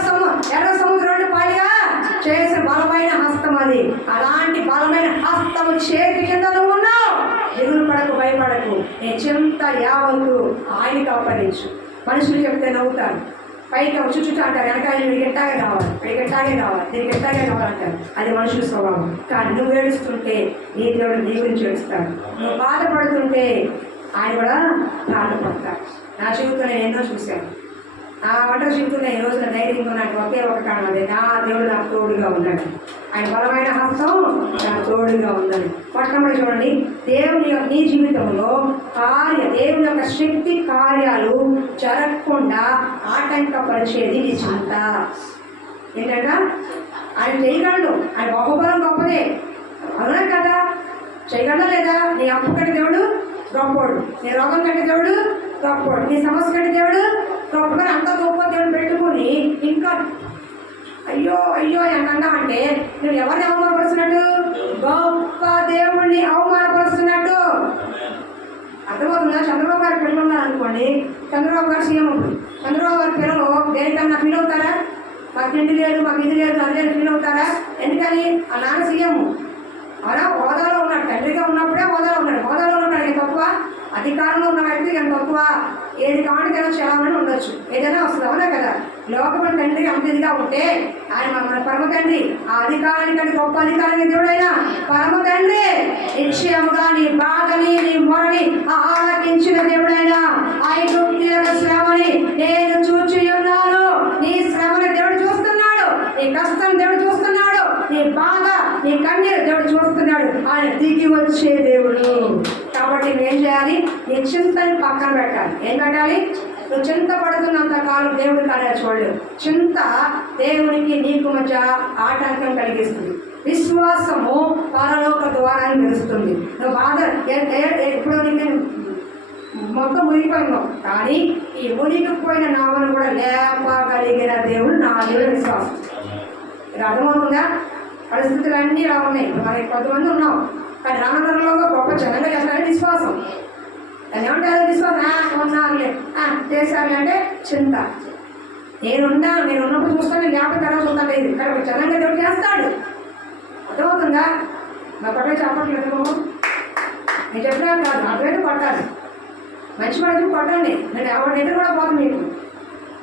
సముద్రం 2 పాయలుగా చేసిన బలమైన హస్తం అది. అలాంటి బలమైన హస్తము చేతి కింద నువ్వు ఉన్నావు. దిగులు పడకు, భయపడకు. నీ చింత యావత్తు ఆయనకు అప్పగించు. మనుషులు చెప్తే నవ్వుతారు, పైకి చుట్టూ అంటారు, వెనకాల వీడికి ఎట్టాగే కావాలి, వీడికి ఎట్టాగే కావాలి, దీనికి ఎట్టాగే కావాలంటారు. అది మనుషుల స్వభావం. కానీ నువ్వు ఏడుస్తుంటే నీ దేవుడు నీ గురించి ఏడుస్తాడు. నువ్వు బాధపడుతుంటే ఆయన కూడా బాధపడతాడు. నా జీవితంలో నేను ఎన్నో చూశాను. నా వంట జీవితంలో ఈ రోజున ధైర్యంగా నాకు ఒకే ఒక కారణం, అదే నా దేవుడు నాకు తోడుగా ఉన్నాడు. ఆయన బలమైన హస్తం నాకు తోడుగా ఉందని. మొట్టమొదటి చూడండి, దేవుని యొక్క నీ జీవితంలో దేవుని యొక్క శక్తి కార్యాలు జరగకుండా ఆటంకపరిచేది నీ చింత. ఏంటంట? ఆయన చేయగలడు. ఆయన బహుబలం గొప్పదే, అవునా కదా? చేయగలడా లేదా? నీ అప్పు కంటే దేవుడు గొప్పోడు, నీ రోగం కంటే దేవుడు గొప్పోడు, నీ సమస్య కంటే దేవుడు గొప్పగా. అంత గొప్ప దేవుడు పెట్టుకుని ఇంకా అయ్యో అయ్యో ఎంతన్నా అంటే నువ్వు ఎవరిని అవమానపరుస్తున్నట్టు? గొప్ప దేవుడిని అవమానపరుస్తున్నట్టు. అర్థమవుతుందా? చంద్రబాబు గారి పిల్లలు ఉన్నారు అనుకోండి, చంద్రబాబు గారు సీఎం ఉంటుంది. చంద్రబాబు గారి పిల్లలు దేనికన్నా ఫీల్ అవుతారా? మాకు తిండి లేదు, మాకు ఇది లేదు, అది లేదు ఫీల్ అవుతారా? ఎందుకని? ఆ నాన్న సీఎం అలా హోదాలో ఉన్నాడు. తండ్రిగా ఉన్నప్పుడే హోదాలో ఉన్నాడు. హోదాలో ఉన్నాడు ఏం తక్కువ? అధికారంలో ఉన్న వ్యక్తి ఏం తక్కువ? ఏది కావాలంటే చేయాలని ఉండొచ్చు, ఏదైనా వస్తుంది, అవునా కదా? లోకమైన తండ్రి అంత ఇదిగా ఉంటే ఆయన మన పరమ తండ్రి, ఆ అధికారానికంటే గొప్ప అధికారాన్ని దేవుడైనా పరమ తండ్రి నిశ్చయముగా నీ బాధని నీ మొరని ఆలకించిన దేవుడైనా ఆయన శ్రమని నేను చూచి ఉన్నాను. నీ శ్రమని దేవుడు చూస్తున్నాడు, నీ కష్టం దేవుడు చూస్తున్నాడు, నీ బాధ నీ కన్నీరు దేవుడు చూస్తున్నాడు. ఆయన దిగి వచ్చే దేవుడు. కాబట్టి నువ్వేం చేయాలి? నీ చింతని పక్కన పెట్టాలి. ఏం పెట్టాలి? నువ్వు చింత పడుతున్నంత కాలం దేవుడు కానీ చూడలేవు. చింత దేవునికి నీకు మధ్య ఆటంకం కలిగిస్తుంది. విశ్వాసము పరలోక ద్వారాన్ని తెలుస్తుంది. నువ్వు బాధ ఇప్పుడు నీకు మొత్తం మునిగిపోయినావు, కానీ ఈ మునిగిపోయిన నావను కూడా లేపగలిగిన దేవుడు నా దేవుడు విశ్వాసం. ఇది అర్థమవుతుందా? పరిస్థితులన్నీ ఇలా ఉన్నాయి. మనకి కొంతమంది ఉన్నాం, కానీ రామతరంలో గొప్ప జనంగా చేస్తారని విశ్వాసం. అది ఏమంటారు? విశ్వాసం ఉన్నానులే చేశాను అంటే చింత. నేను ఉన్నప్పుడు చూస్తాను, లేకపోతే తర్వాత చూస్తాను లేదు. కానీ ఒక జనంగా దేవుడు చేస్తాడు. అర్థమవుతుందా? నా పట్ల చెప్పట్లేదు, నేను చెప్పినా కాదు, అటువైపు పట్టాలి. మంచి పడితే పట్టండి. నేను ఎవరు నిద్ర కూడా పోతుంది. మీకు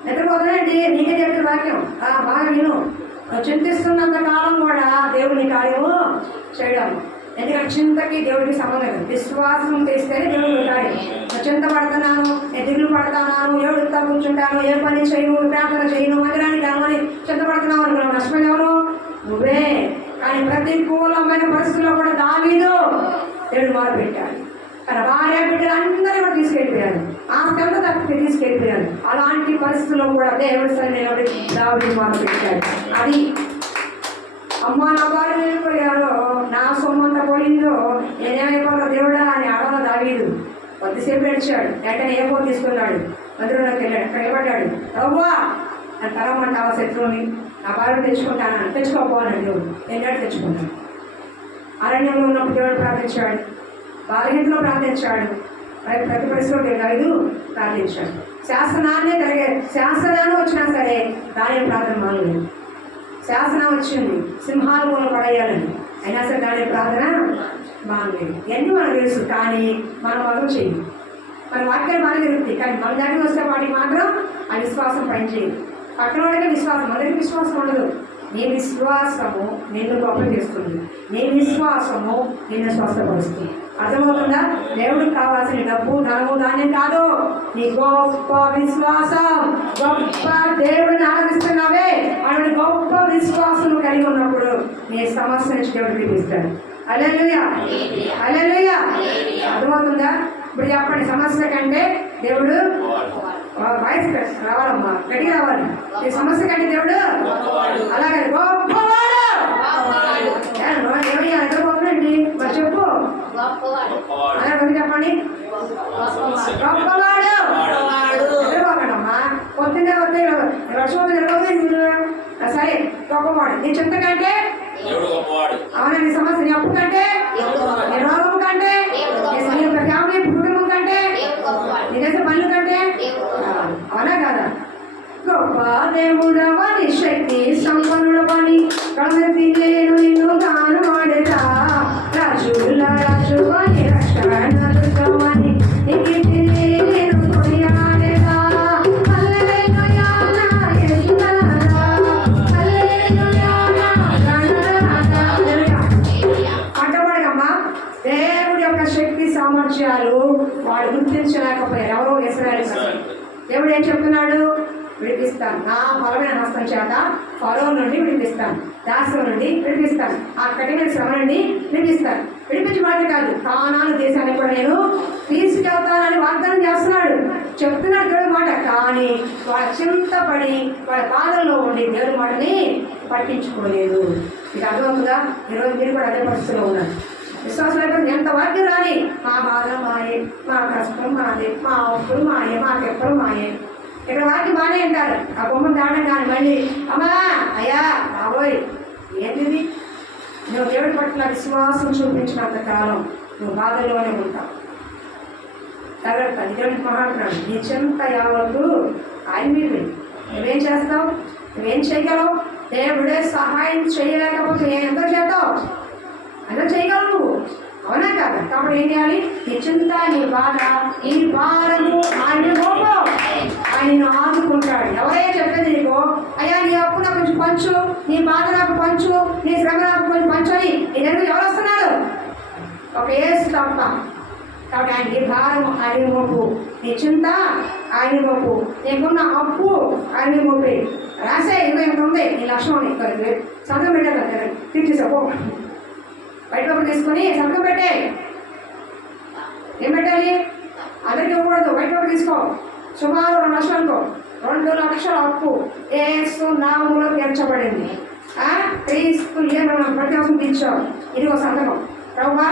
నిద్రపోతానండి, నీకే చెప్పిన వాక్యం బాగా విను. చింతిస్తున్నంత కాలం కూడా దేవుని కార్యము చేయడం. ఎందుకంటే చింతకి దేవుడికి సంబంధం లేదు. విశ్వాసం చేస్తేనే దేవుడు కార్యం. చింత పడుతున్నాను, దిగులు పడతాను, ఏడుతా కూర్చుంటాను, ఏ పని చేయను, ప్రార్థన చేయను, మందిరానికి రామని చింత పడుతున్నావు అనుకున్నావు. నష్టమైన ఎవరు? నువ్వే. కానీ ప్రతికూలమైన పరిస్థితుల్లో కూడా దావీదు దేవుడు మొదలుపెట్టాడు. తన భార్య బిడ్డలు అందరూ కూడా తీసుకెళ్ళిపోయారు, ఆ స్థలం తప్పి తీసుకెళ్ళిపోయారు. అలాంటి పరిస్థితుల్లో కూడా దేవుడి సన్నిధిలో దావీదు మొదలుపెట్టాడు. అది అమ్మ నా భార్య వెళ్ళిపోయారో, నా సొమ్మంతా పోయిందో, నేనేమైపోతా దేవుడా అని ఆడవ దావీదు కొద్దిసేపు నడిచాడు. వెంటనే ఏ ఫోన్ తీసుకున్నాడు, మందిరంలోకి వెళ్ళాడు. అక్కడ నిలబడ్డాడు. రవ్వా అని తరమంటావా శత్రువుని? నా భార్యను తెచ్చుకుంటాను, తెచ్చుకోపోవాలని దేవుడు ఎన్నడూ తెచ్చుకున్నాడు. అరణ్యంలో ఉన్నప్పుడు దేవుడు ప్రార్థించాడు, బాలగీతలో ప్రార్థించాడు, ప్రతి పరిస్థితిలో దావీదు ప్రార్థించాడు. శాసనాన్ని వచ్చినా సరే దాని ప్రార్థన మానలేదు. శాసనం వచ్చింది సింహాల మూల పడేయాలని, అయినా సరే దాని ప్రార్థన మానలేదు. ఇవన్నీ మనకు తెలుసు, కానీ మనం మాత్రం చెయ్యి. మన వాక్యాలు బాగా జరుగుతాయి, కానీ మన దగ్గర వస్తే వాటికి మాత్రం ఆ విశ్వాసం పనిచేయదు. పక్కన వాళ్ళకే విశ్వాసం, అందరికీ విశ్వాసం ఉండదు. నీ విశ్వాసము నిన్ను గొప్ప చేస్తుంది, నీ విశ్వాసము నిన్ను స్వస్థపరుస్తుంది. అర్థమవుతుందా? దేవుడికి కావాల్సిన డబ్బు ధనము ధాన్యం కాదు, నీ గొప్ప విశ్వాసం. గొప్ప దేవుడిని ఆరాధిస్తున్నావే, అటువంటి గొప్ప విశ్వాసం కలిగి ఉన్నప్పుడు నీ సమస్య నుంచి దేవుడు పిలిపిస్తాడు. హల్లెలూయా, హల్లెలూయా. అర్థమవుతుందా? ఇప్పుడు చెప్పండి, సమస్య కంటే దేవుడు వాయిస్ రావాలమ్మా, గట్టి రావాలి. ఈ సమస్య కంటే దేవుడు అలాగే గొప్పవాడు. ఏమయ్యా నిద్రపోతుందండి? మరి చెప్పు, అలా చెప్పండి. గొప్పవాడు. నిద్రపోకండమ్మా, పొద్దున్నే వద్ద వర్షం నిద్రపోతుంది. సరే, గొప్పవాడు. నీ చింత కంటే అవునా, నీ సమస్య, నీ అప్పు కంటే, నీ రోగం కంటే, నీ ఫ్యామిలీ కుటుంబం కంటే, నీ చేసే పనుల కంటే, అవునా కదా? గొప్ప దేవుడవని శక్తి సంపన్నుడవని కమతి నేను నిన్ను గాను వాడేదా, రాజుల రాజు అని రక్షణని నీకు నేను కొనియాడేదా. హల్లెలూయా నా విడిపిస్తాను, నా బలమైన హస్తం చేత ఫరో నుండి విడిపిస్తాను, దాస్యం నుండి విడిపిస్తాను, ఆ కఠిన శ్రమ నుండి విడిపిస్తాను. విడిపించబడి కాదు, కానాను దేశాన్ని కూడా నేను తీసుకెళ్తానని వాగ్దానం చేస్తున్నాడు, చెప్తున్నాడు దేవుడి మాట. కానీ వాళ్ళ చింతపడి వాళ్ళ బాధల్లో ఉండి దేవుడి మాటని పట్టించుకోలేదు. మీకు అర్థమవుతుందా? ఈరోజు మీరు కూడా అదే పరిస్థితిలో ఉన్నారు. విశ్వాసం అయిపోయింది, ఎంత వాక్యం రాని మా బాధ మాయే, మా కష్టం మాదే, మా అప్పులు మాయే, మా తెప్పలు మాయే. ఇక్కడ వాక్యం బాగానే అంటారు, ఆ బొమ్మ దాడడం కానీ మళ్ళీ అమ్మా అయ్యా బాబోయ్ ఏంటిది? నువ్వు దేవుడి పట్ల విశ్వాసం చూపించినంత కాలం నువ్వు బాధల్లోనే ఉంటావు. తర్వాత దేవుడికి మహాత్ముడు నీ చింత యావత్తు ఆయన మీద. నువ్వేం చేస్తావు? నువ్వేం చేయగలవు? దేవుడే సహాయం చేయలేకపోతే ఎంత చేస్తావు? అలా చేయగలవు నువ్వు, అవునా కాదు? కాబట్టి ఏం చేయాలి? నీ చింత, నీ బాధ, ఈ భారము ఆయన మోపో, ఆయన ఆదుకుంటాడు. ఎవరైనా చెప్పేది నీకు అయ్యా నీ అప్పు నాకు కొంచెం పంచు, నీ బాధ నాకు పంచు, నీ శ్రమ నాకు కొంచెం పంచు అని నీ దగ్గర ఎవరు వస్తున్నాడు? ఒక ఏసు తప్ప. కాబట్టి ఆయన నీ భారము ఆయన మోపు, నీ చింత ఆయన మోపు, నీకున్న అప్పు ఆయన మోపే. రాసే ఇరవై ఉంది నీ లక్ష్యం సంతకం పెట్టారు కదా, తీర్చేసాపో బయట తీసుకొని సంతకం పెట్టే. ఏం పెట్టాలి? అందరికి ఇవ్వకూడదు, బయట తీసుకో. సుమారు 2 లక్షలు అనుకో, 2 లక్షల అప్పు ఏసు నామములో తీర్చబడింది. క్రీస్తు ప్రతి అవసరం తీర్చావు. ఇది ఒక సంతకం. ప్రభువా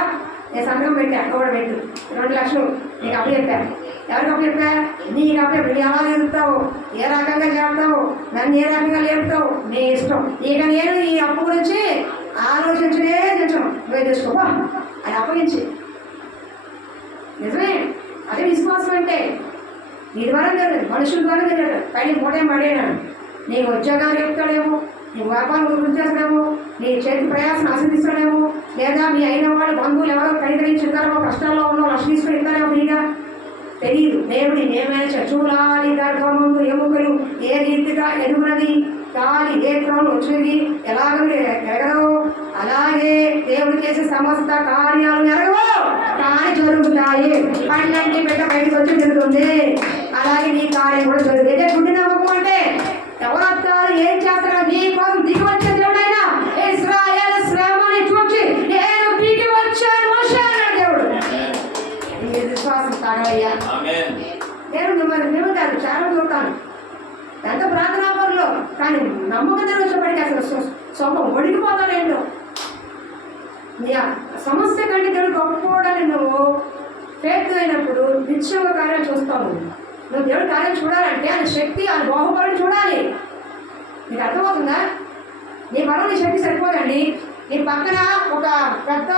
నేను సంతకం పెట్టా, కూడా పెట్టు. 2 లక్షలు నీకు అప్పు చెప్పాను. ఎవరికి అప్పు చెప్పా? నీకు అప్పు చెప్పి ఎలా లేపుతావు, ఏ రకంగా చేస్తావు, నన్ను ఏ రకంగా లేపుతావు నీ ఇష్టం. ఇక నేను ఈ అప్పు గురించి ఆలోచించనే తెచ్చాను, నువ్వే చేసుకోవా అని అప్పగించి. నిజమే, అదే విశ్వాసం అంటే. నీ ద్వారా తెలియదు, మనుషుల ద్వారా తెలియదు. కానీ మూటేం పడేనాడు. నీ ఉద్యోగాలు చెప్తాడేమో, నీ వ్యాపారం గురించి చేస్తాడేమో, నీ చేతి ప్రయాసం ఆశిస్తాడేమో, లేదా మీ అయిన వాళ్ళు బంధువులు ఎవరో కనికరించుతారేమో, కష్టాల్లో ఉన్న లక్ష్యం తీసుకొని ఇస్తారేమో. మీగా తెలియదు. దేవుడి ఏమైనా చూడాలి గర్భమందు ఎముకలు ఏ రీతిగా ఎదుగునది, గాలి ఏ క్రమం వచ్చినది ఎలాగ ఎరగదో అలాగే దేవుడు చేసే సమస్త కార్యాలు ఎరగవో కానీ జరుగుతాయి. పండంటి బిడ్డ బయటకు వచ్చి జరుగుతుంది, అలాగే నీ కార్యం కూడా జరుగుతుంది. గుడ్డి నమ్మకం అంటే ఎవరు వస్తారు, ఏం చేస్తారో నీ కోసం దిగి వచ్చే దేవుడైనా ఇశ్రాయేలు శ్రమని చూచి నేను దిగి వచ్చాను అన్నాడు దేవుడు. నీ విశ్వాసం తాగలయ్యా. నేను మిమ్మల్ని మేము కాదు చాలా చూస్తాను, ఎంత ప్రార్థనాపరులో, కానీ నమ్మకం వచ్చేప్పటికీ అసలు సొంతం ఒడికిపోతానేంటో. సమస్య కంటే దేవుడు గొప్పవాడని నువ్వు ఫేత్ అయినప్పుడు నిత్యంగా కార్యాలు చూస్తావు. నువ్వు దేవుడి కార్యాలు చూడాలంటే ఆయన శక్తి, ఆయన బాహుబలిని చూడాలి. నీకు అర్థమవుతుందా? నీ బలం నీ శక్తి సరిపోదండి. నీ పక్కన ఒక పెద్ద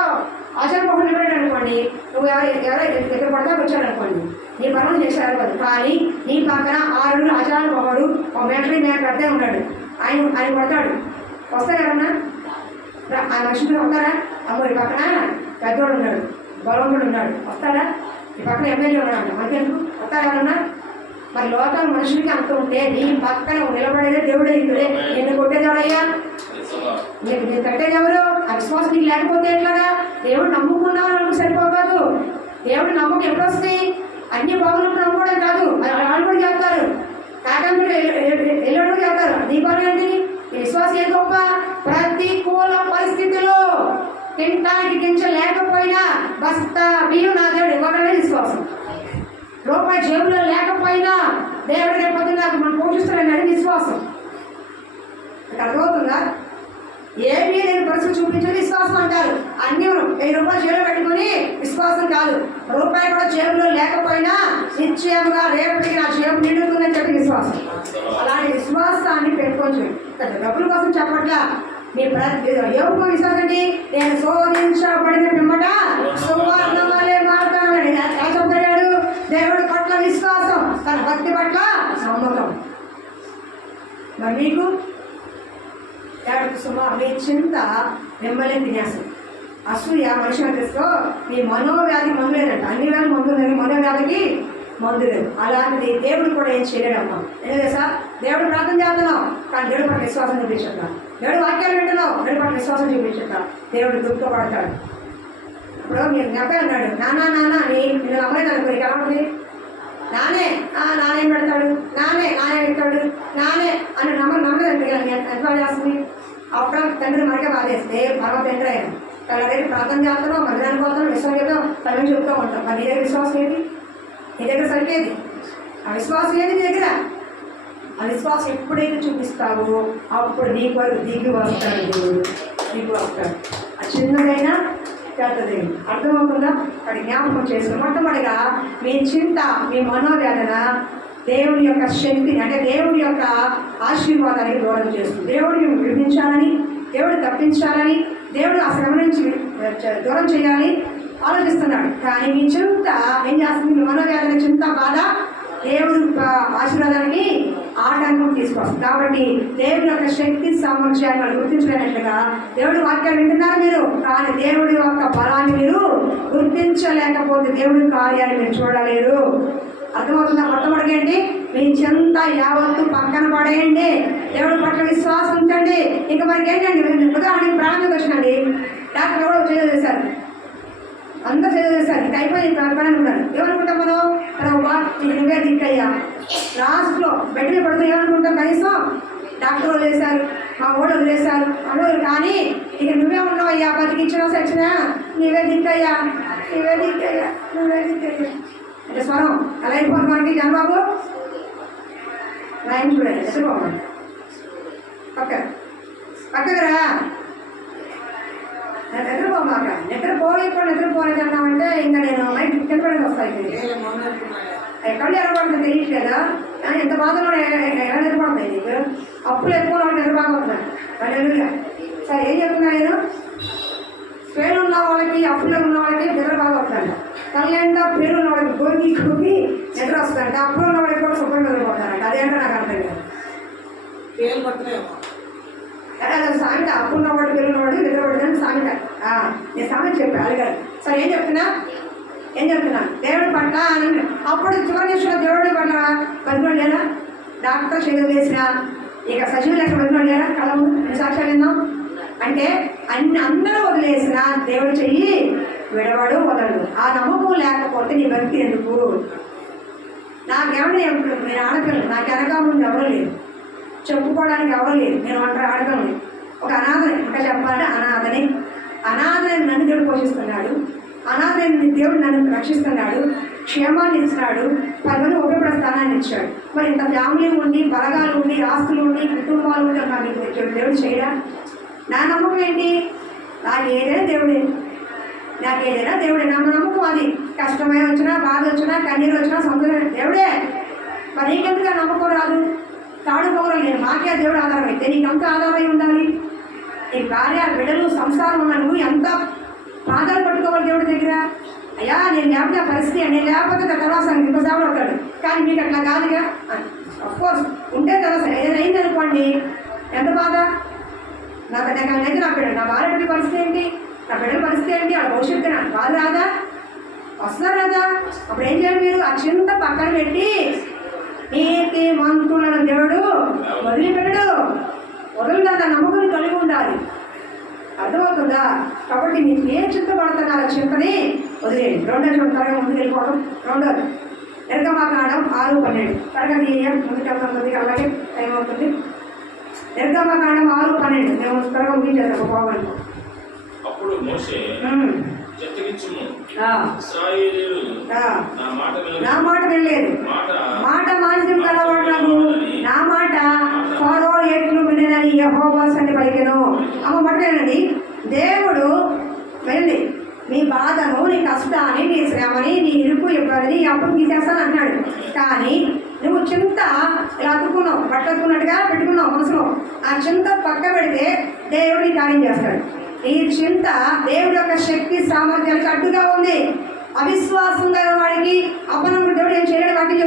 ఆచార్యమోహన్ నిలబడాడు అనుకోండి, నువ్వు ఎవరైనా దగ్గర పడతా వచ్చాడనుకోండి, నీ బలం చేశారు కాదు. కానీ నీ పక్కన 6 ఆచార్యమోహుడు ఒక మేటరీ మేర పెద్ద ఉన్నాడు, ఆయన పడతాడు. వస్తాడు ఎవరన్నా? ఆ మనుషులు వస్తారా? అమ్మో ఈ పక్కన పెద్దవాడు ఉన్నాడు, బలవంతుడు ఉన్నాడు, వస్తాడా? ఈ పక్కన ఎమ్మెల్యే ఉన్నాడు, మనకెందుకు వస్తాడు ఎవరన్నా? మరి లోకం మనుషులకి అంత ఉంటే నీ పక్కన నిలబడేదే దేవుడే. ఇక్కడే నిన్ను కొట్టేదేవడయ్యా, నేను కట్టేది ఎవరు? ఆ విశ్వాసం నీకు లేకపోతే ఎట్లాగా? దేవుడు నమ్ముకున్నావు నమ్ముకు సరిపోదు. దేవుడు నమ్మకం ఎప్పుడు వస్తాయి? అన్ని బాగున్నప్పుడు నమ్ముకోవడం కాదు, వాళ్ళు కూడా చేస్తారు, కాకంగా ఎల్లుడు చేస్తారు. నీ పని ఏంటి? విశ్వాసం ఏ గొప్ప? ప్రతికూల పరిస్థితిలో తినడానికి గింజ లేకపోయినా బస్తా బియ్యం నా దేవుడు ఇవ్వగలనే విశ్వాసం. రూపాయి జేబులో లేకపోయినా దేవుడు రేపొద్దు నాకు మనం పోషిస్తాడని విశ్వాసం. అర్థమవుతుందా? ఏమీ లేని పరిస్థితి చూపించేది విశ్వాసం అంటారు. అన్ని 1000 రూపాయలు జేబులో పెట్టుకుని విశ్వాసం కాదు. రూపాయి కూడా జేబులో లేకపోయినా నిశ్చయంగా రేపటికి నా జేబు నిండుతుందని చెప్పి విశ్వాసం. అలాంటి విశ్వాసాన్ని పెట్టుకోవచ్చు. డబ్బుల కోసం చెప్పట్లా. మీ ఎవరికో విశ్వాసం అండి, నేను శోధించబడిన పిమ్మట సువర్ణమాలే మారుతానని ఎలా చెప్తాడు? దేవుడి పట్ల విశ్వాసం, తన భక్తి పట్ల నమ్మకం. మరి మీకు మీ చింత మిమ్మల్ని తినేస్తుంది. అసూయ మనిషి తెలుసుకో, మీ మనోవ్యాధి మందు లేదంట. అన్ని వేళ మందు లేదు, మనోవ్యాధికి మందు లేదు. అలాంటిది దేవుడు కూడా ఏం చేయలేడమ్మా. ఎందుకంటే సార్ దేవుడు ప్రార్థన చేస్తున్నావు కానీ దేవుడి పట్ల విశ్వాసం చూపించట్లా, దేవుడు వాక్యాలు వింటున్నావు దేవుడి పట్ల విశ్వాసం చూపించట్లా, దేవుడు దుఃఖపడతాడు. ఇప్పుడు మీరు నెప్పే అన్నాడు, నాన్న అని నేను అమ్మలేదు అనుకో, ఎలా ఉంది? నానే నానే పెడతాడు, నానే పెడతాడు, నానే అని నమ్మలేదు ఎంత చేస్తుంది. అప్పుడు తండ్రి మనకే బాధేస్తే పరమ తండ్రి అయినా తన దగ్గర ప్రార్థన చేస్తాను, మందిరానికి పోతాను, విశ్వాసం చేద్దాం, పని చెప్తూ ఉంటాం. మరి నీ దగ్గర విశ్వాసం ఏంటి? నీ దగ్గర సరికేది ఆ విశ్వాసం ఏంటి నీ దగ్గర? ఆ విశ్వాసం ఎప్పుడైతే చూపిస్తావో అప్పుడు నీకు వరకు దిగి వస్తాడు దేవుడు, దిగి వస్తాడు. ఆ చిన్నదైనా పెద్దదైనా అర్థమవుతుందా? వాడి జ్ఞాపకం చేసుకుని మొట్టమొదటిగా మీ చింత, మీ మనోవేదన దేవుడి యొక్క శక్తిని అంటే దేవుడి యొక్క ఆశీర్వాదానికి దూరం చేస్తుంది. దేవుడిని విడిపించాలని, దేవుడు తప్పించాలని, దేవుడు ఆ శ్రమ నుంచి దూరం చేయాలి ఆలోచిస్తున్నాడు. కానీ మీ చింత ఏం చేస్తుంది? మీ మనోవేదన, చింత, బాధ దేవుడు ఆశీర్వాదానికి ఆటంకం తీసుకొస్తుంది. కాబట్టి దేవుడి యొక్క శక్తి సామర్థ్యాన్ని వాళ్ళు గుర్తించలేనట్లుగా దేవుడి వాక్యాలు వింటున్నారు మీరు, కానీ దేవుడి యొక్క బలాన్ని మీరు గుర్తించలేకపోతే దేవుడి కార్యాన్ని మీరు చూడలేరు. అర్థమవుతుందా? మొట్టమొదటి ఏంటి? మీ చింత యావత్తు పక్కన పడేయండి, దేవుడి పట్ల విశ్వాసం ఉంచండి. ఇంకా మనకి ఏంటండి, ఉదాహరణకి ప్రాణానికి వచ్చినండి, డాక్టర్ ఎవరో చేశారు, అంతా చేశారు, ఇంకా అయిపోయి పని అనుకున్నాను. ఏమనుకుంటాం మనం? నువ్వే దిక్కయ్యా. లాస్ట్లో బెడ్ మీద పడుతూ ఏమనుకుంటాం? కనీసం డాక్టర్ వదిలేశారు, మా ఊళ్ళు వదిలేశారు అన్నారు, కానీ ఇక నువ్వే ఉన్నావయ్యా, బతికించినా సచ్చినా నువ్వే దిక్కయ్యా, నువ్వే దిక్కయ్యా, నువ్వే దిక్కయ్యా అంటే స్వరం ఎలా అయిపోతుంది మనకి? జనబాబు లైన్ చూడండి, నిద్రపోమని పక్కరా నిద్రపోమాక. నిద్రపోలేదు అన్నామంటే ఇంకా నేను నైట్ తినపడేది వస్తాయి. కళ్ళు ఎరగబడుతుంది తెలియట్లేదా? కానీ ఎంత బాధలో ఎలా నిద్రపడతాయి నీకు? అప్పులు ఎక్కువ నిద్రపోతున్నాను వాళ్ళు. సరే ఏం చెప్తున్నా నేను? పేరు ఉన్న వాళ్ళకి, అప్పులు ఉన్న వాళ్ళకి నిద్ర బాగా వస్తాను. తల్లిండా పేరు ఉన్న వాళ్ళకి గోగి నిద్ర వస్తారంట, అప్పులు ఉన్న వాళ్ళకి కూడా శుభ్రం నిద్రపోతారంట. అదేంటో నాకు అర్థం కాదు. పేరు పడుతున్నాయేమో సామెత, అప్పులు ఉన్నవాడు పేరు ఉన్నవాడు నిద్ర పడుతుందని సామెత. నేను సామెత చెప్పాను అడిగారు. సరే ఏం చెప్తున్నా దేవుడి పట్ల అప్పుడు చివరి నిమిషంలో దేవుడి పట్ల బతికోడు లేదా? డాక్టర్ చదువు వేసిన ఇక సజీవులు ఎక్కడ బతికోడు లేదా? కళ సాక్ష్యాలు విందాం అంటే అందరూ వదిలేసిన దేవుడు చెయ్యి విడవాడు వదలడు. ఆ నమ్మకం లేకపోతే నీ భక్తి ఎందుకు? నాకేమన్నా నేను ఆడపిల్ల, నాకు వెనక ముందు ఎవరు లేదు, చెప్పుకోవడానికి ఎవరు లేదు, నేను ఒంటరి ఆడపిల్లని, ఒక అనాథని. ఇంకా చెప్పాలంటే అనాథని నన్ను దేవుడు పోషిస్తున్నాడు, అనాథని దేవుడు నన్ను రక్షిస్తున్నాడు, క్షేమాన్ని ఇస్తున్నాడు, 10 మంది ఉపయోగపడే స్థానాన్ని ఇచ్చాడు. మరి ఇంత ఫ్యామిలీ ఉండి, బలగాలు ఉండి, ఆస్తులు ఉండి, కుటుంబాలు ఉండి నాకు దేవుడు చేయడా? నా నమ్మకం ఏంటి? నాకు ఏదైనా దేవుడే, నా నమ్మకం అది. కష్టమే వచ్చినా, బాధ వచ్చినా, కన్నీరు వచ్చినా సంతోషం దేవుడే. మరి నీకెందుకు ఆ నమ్మకం రాదు? తాడు పొగరు నేను మాకే దేవుడు ఆధారం అయితే నీకెంత ఆధారమై ఉండాలి? నీ భార్య, బిడ్డలు, సంసారం ఉన్న నువ్వు ఎంత బాధలు పట్టుకోవాలి దేవుడి దగ్గర? అయ్యా నేను లేకపోతే పరిస్థితి, నేను లేకపోతే తర్వాత ఇంకో సేవలు ఉంటాడు, కానీ మీకు అట్లా కాదుగా. అఫ్కోర్స్ ఉంటే తర్వాత ఏదైనా అయింది అనుకోండి, ఎంత బాధ నాకైతే. నా బిడ్డ, నా భార్య బిడ్డ పరిస్థితి ఏంటి, నా బిడ్డల పరిస్థితి ఏంటి, వాళ్ళ భవిష్యత్తు నాకు బాధ రాదా? వస్తున్నారు కదా. అప్పుడు ఏం చేయాలి మీరు? ఆ చింత పక్కన పెట్టి నీతి మంతులను దేవుడు వదిలిపెట్టడు, వదలదా నమ్మకం కలిగి ఉండాలి. అర్థమవుతుందా? కాబట్టి మీకు ఏ చింత పడుతున్నారో చింతని వదిలేయండి. రెండో త్వరగా ముందుకు వెళ్ళిపోవడం. రెండోది నిర్గమకాండం 6:12 త్వరగా ముందుకు వెళ్తాం, అలాగే టైం అవుతుంది. నిర్గమకాండం 6:12 మేము త్వరగా ముగించేద్దాం పోవాలి. అప్పుడు మోషే చెత్తగించుము, ఇశ్రాయేలీయులు నా మాట వినలేదు, మాట మాంసం కలవాడు, నా మాట ఫరో ఎట్లు వినని యెహోవా అని పలికెను. అమ్మ పట్టేనండి. దేవుడు వెళ్ళి నీ బాధను, నీ కష్టాన్ని, నీ శ్రమని, నీ ఇరుకు ఇబ్బందిని అప్పుడు తీసేస్తాను అంటున్నాడు. కానీ నువ్వు చింత ఇలా అతుక్కున్నావు, పట్టుకున్నట్టుగా పెట్టుకున్నావు మనసులో. ఆ చింత పక్క పెడితే దేవుడు నీ కార్యం చేస్తాడు. ఈ చింత దేవుడి యొక్క శక్తి సామర్థ్యానికి అడ్డుగా ఉంది. అవిశ్వాసం గల వాడికి అపనమ్మకం దేవుడు ఏం చేయడం వాటిని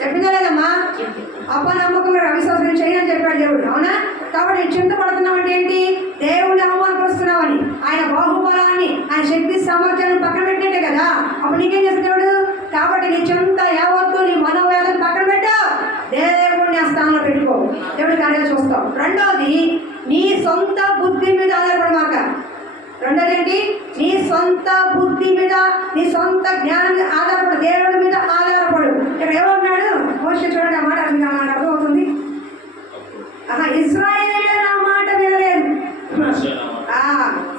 చెప్పిందా లేదమ్మా? అపనమ్మకం అవిశ్వాసం చేయని చెప్పాడు దేవుడు, అవునా? కాబట్టి చింత పడుతున్నావు అంటే ఏంటి? దేవుడిని అవమానపరుస్తున్నావని, ఆయన బాహుబలాన్ని, ఆయన శక్తి సామర్థ్యాన్ని పక్కన పెట్టినట్టే కదా. అప్పుడు నీకేం చేస్తున్నాడు? కాబట్టి నీ చింత యావత్తు, నీ మనోవేదన పక్కన పెట్టు, దేవుడిని ఆ స్థానంలో పెట్టుకో, దేవుడి కార్యాలు చూస్తావు. రెండోది, నీ సొంత బుద్ధి మీద ఆధారపడమాక. రెండోది ఏంటి? నీ సొంత బుద్ధి మీద, నీ సొంత జ్ఞానం మీద ఆధారపడు, దేవుడి మీద ఆధారపడు. ఇక్కడ ఏమన్నాడు మోషే? చూడండి ఆ మాట అర్థమవుతుంది. ఇశ్రాయేలు నా మాట వినలేదు.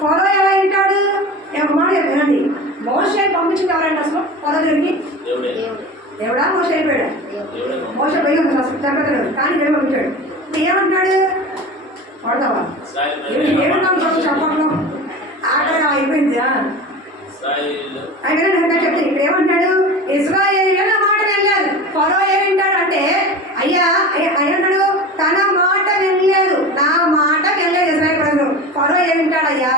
ఫరో ఎలా వింటాడు? ఒక మాట వినండి, మోషే పంపించింది ఎవరంటే అసలు ఫరో దగ్గరికి? దేవుడా? మోషే అయిపోయాడు. మోషే పోయి చెప్పగలడు, కానీ దేవుడు పంపించాడు. ఏమంటున్నాడు? పడతావా? ఏమన్నా చెప్పట్లో ఆకలి అయిపోయింది. అయితే ఇంకా చెప్తే ఇక్కడ ఏమంటాడు? ఇశ్రాయేలు నా మాట వినలేదు. ఫరో ఏం వింటాడు అంటే, అయ్యా అయ్యన్నాడు తన మాట వినలేదు, నా మాట వినలేదు ఇశ్రాయేలు ప్రజలు. ఫరో ఏం వింటాడయ్యా?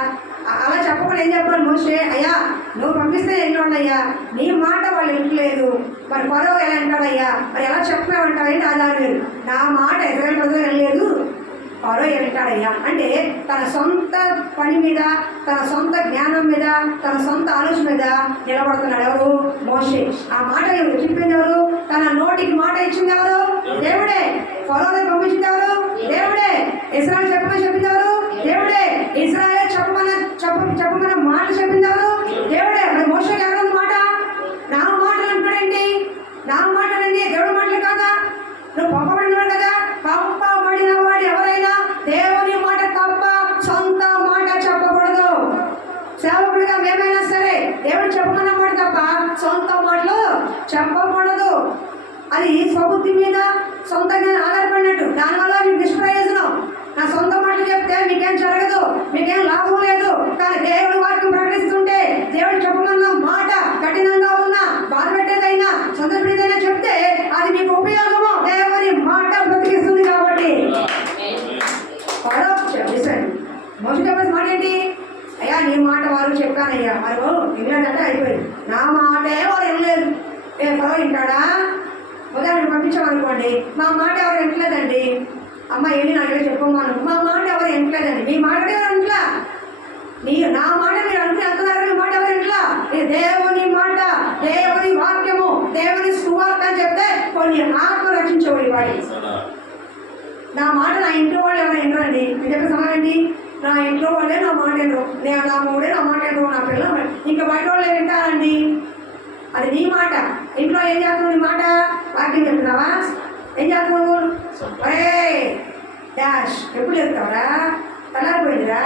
అలా చెప్పకుండా ఏం చెప్పాలి మోషే? అయ్యా నువ్వు పంపిస్తే ఏంటోండయ్యా, నీ మాట వాళ్ళు వింటలేదు, మరి ఫరో ఎలా వింటాడయ్యా, మరి ఎలా చెప్పామంటావేంటి? ఆధారం లేదు. నా మాట ఇశ్రాయేలు ప్రజలు వినలేదు, ఫరో వింటాడయ్యా అంటే తన సొంత పని మీద, తన సొంత జ్ఞానం మీద, తన సొంత ఆలోచన మీద నిలబడుతున్నాడు. ఎవరు? మోషే. ఆ మాట చెప్పింది ఎవరు? తన నోటికి మాట ఇచ్చింది ఎవరు? దేవుడే. ఫరోని పంపించింది ఎవరు? దేవుడే. ఇశ్రాయేలు చెప్పమని చెప్పింది ఎవరు? దేవుడే. ఇశ్రాయేలు చెప్పమన్న మాట చెప్పింది ఎవరు? దేవుడే. మరి మోషేకి ఎక్కడ ఉంది మాట? నా మాటలు అంటాడండి, నా మాటలండి, దేవుడి మాటలు కాదా? నువ్వు పంపబడినాడు కదా. పంపబడిన వాడు ఎవరైనా దేవుని మాట తప్ప సొంత మాట చెప్పకూడదు. సేవకుడిగా మేమైనా సరే దేవుడు చెప్పమన్న మాట తప్ప సొంత మాటలు చెప్పకూడదు. అది స్వబుద్ధి మీద, సొంత ఆధారపడినట్టు. దానివల్ల మీకు నిష్ప్రయోజనం. నా సొంత మాటలు చెప్తే మీకేం జరగదు, మీకేం లాభం లేదు. కానీ దేవుడి వాక్యం ప్రకటిస్తుంటే, దేవుడు చెప్పమన్న మాట కఠినంగా ఉన్నా, బాధ పెట్టేదైనా, సంతోషపడేదైనా చెప్తే అది మీకు ఉపయోగము. దేవుని మాట బ్రతికిస్తుంది కాబట్టి. చెప్పేశాడు మోషే చెప్పేసి మాట ఏంటి? అయ్యా నీ మాట వారు చెప్పానయ్యా, మరి విన్నాడంటే అయిపోయింది. నా మాటే వారు వినలేదు. ఫరో వింటాడా? ఉదాహరణ పంపించామనుకోండి, మా మాట ఎవరు వింటలేదండి, అమ్మ వెళ్ళి నాకు చెప్పమ్మను, మా మాట ఎవరు వింటలేదండి. మీ మాట ఎవరు ఇంట్లా? నా మాట మీరు అంటున్నారు, మీ మాట ఎవరు ఇంట్లా? ఇది దేవుని మాట, దేవుని వాక్యము, దేవుని సువార్త అని చెప్తే కొన్ని ఆత్మ రక్షించేవాడి వాడి. నా మాట నా ఇంట్లో వాళ్ళు ఎవరు వినరండి. మీరు చెప్పే సమానండి, నా ఇంట్లో వాళ్ళే నా మాట వినరు, నా మూడే నా మాట వినరు, నా పిల్లలు ఇంకా బయట వాళ్ళే వింటారండి. అది నీ మాట. ఇంట్లో ఏం చేస్తున్నావు? నీ మాట వాక్యం చెప్తున్నావా? ఏం చేస్తున్నావు? అరే డాష్ ఎప్పుడు చెప్తావరా? తలారిపోయిందిరా,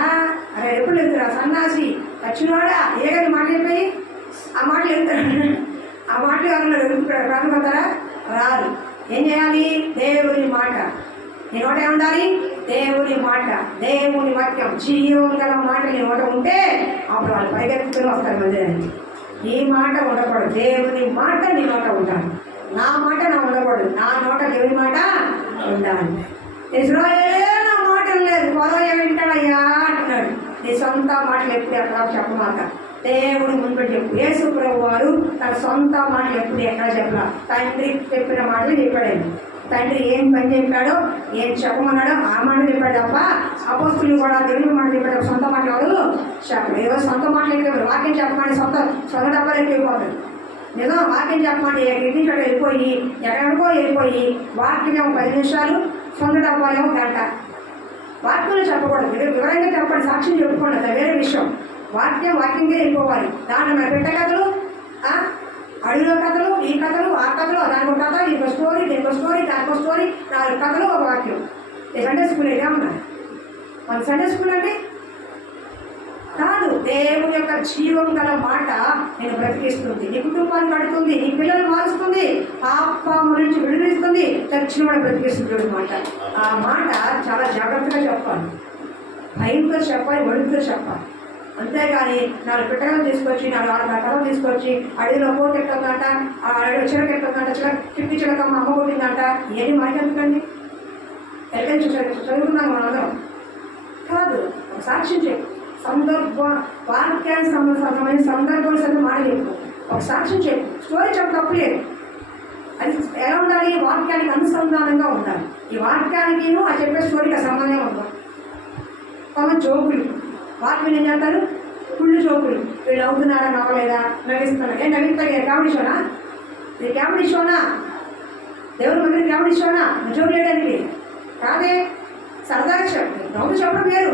అరే ఎప్పుడు చెప్తారా? సన్నాసి వచ్చినవాడా ఏ కానీ మాట చెప్పి ఆ మాటలు వెళ్తారు. ఆ మాటలు ఎవరన్నా ప్రారంభతారా? రాదు. ఏం చేయాలి? దేవుని మాట. నీ నోట ఏముండాలి? దేవుని మాట, దేవుని వాక్యం, జీవం గల మాట నీ నోట ఉంటే అప్పుడు వాళ్ళు పరిగెత్తుకుని వస్తారు మందిరానికి. నీ మాట ఉండకూడదు, దేవుని మాట నీ నోట ఉండాలి. నా మాట నా ఉండకూడదు, నా నోట దేవుని మాట ఉండాలి. ఇశ్రాయేలే నా మాట లేదు, ఫరో వింటాడయ్యా అంటున్నాడు. నీ సొంత మాటలు ఎప్పుడు ఎక్కడ చెప్పమాక, దేవుని ముందు చెప్పు. యేసు ప్రభువు వారు తన సొంత మాటలు ఎప్పుడు ఎక్కడ చెప్పలా, తండ్రి చెప్పిన మాటలు చెప్పాడండి. తండ్రి ఏం పని చెప్పాడో, ఏం చెప్పమన్నాడో ఆ మాట చెప్పాడు తప్ప అపోస్తులు కూడా దేవుని మాట చెప్పాడు. సొంత మాటలు చెప్పడు. ఏదో సొంత మాటలు ఎక్కువ వాక్యం చెప్పమని సొంత డబ్బాలు ఎక్కువైపోతుంది. నిజం వాక్యం చెప్పమంటే ఇంటి చోట వెళ్ళిపోయి ఎక్కడికో వెళ్ళిపోయి వాక్యం 10 నిమిషాలు, సొంత డబ్బాలేమో గంట. వాక్యంలో చెప్పకూడదు, వివరంగా చెప్పండి, సాక్ష్యం చెప్పుకోండి, అది వేరే విషయం. వాక్యంగా వెళ్ళిపోవాలి. దాంట్లో మన పెట్టే కథలు, అడవిలో కథలు, ఈ కథలు, ఆ కథలు, దానికి ఒక కథ, ఇంకో స్టోరీ, దీనికో స్టోరీ, దానికో స్టోరీ, 4 కథలు, ఒక వాక్యం. ఈ సండే స్కూల్ ఏమన్నా మన సండే స్కూల్ అంటే కాదు. దేవుని యొక్క జీవం గల మాట నేను బ్రతికిస్తుంది, నీ కుటుంబాన్ని కడుతుంది, నీ పిల్లలు మారుస్తుంది, పాపము నుంచి విడుదలిస్తుంది, చచ్చిన వాడు బ్రతికిస్తుంది మాట. ఆ మాట చాలా జాగ్రత్తగా చెప్పాలి, భయంతో చెప్పాలి, వణుకుతో చెప్పాలి. అంతేగాని 4 పిట్టలను తీసుకొచ్చి 4 కథలు తీసుకొచ్చి అడవిలో కోటి ఎట్టుందంట, ఆ అడవి చిలక ఎట్టుందంట, చిట్టి చిలకమ్మ అమ్మ కొట్టిందంట, ఏది మాకెందుకండి? ఎక్కడి చదువుకున్నాం మనందరం కాదు. ఒక సాక్ష్యం చెప్పు, వాక్యానికి సంబంధించిన సందర్భం సరే మాట చెప్పు, ఒక సాక్ష్యం చెప్పు, స్టోరీ చెప్పు, తప్పులేదు. అది ఎలా ఉండాలి? వాక్యానికి అనుసంధానంగా ఉండాలి. ఈ వాక్యానికి ఆ చెప్పే స్టోరీకి సంబంధం ఉండాలి. కొంత జోకులు వాక్యం ఏం చేస్తారు? కుళ్ళు జోకులు. వీళ్ళు అవుతున్నారా, నవ్వలేదా, నవ్విస్తున్నారు. నవ్విస్తారు కామెడీ షోనా? ఇది కామెడీ షోనా? దేవుని మందిరం కామెడీ షోనా? జోకులు వేయడానికి కాదే. సరదాగా చెప్పండి, నవ్వు చెప్పడం వేరు.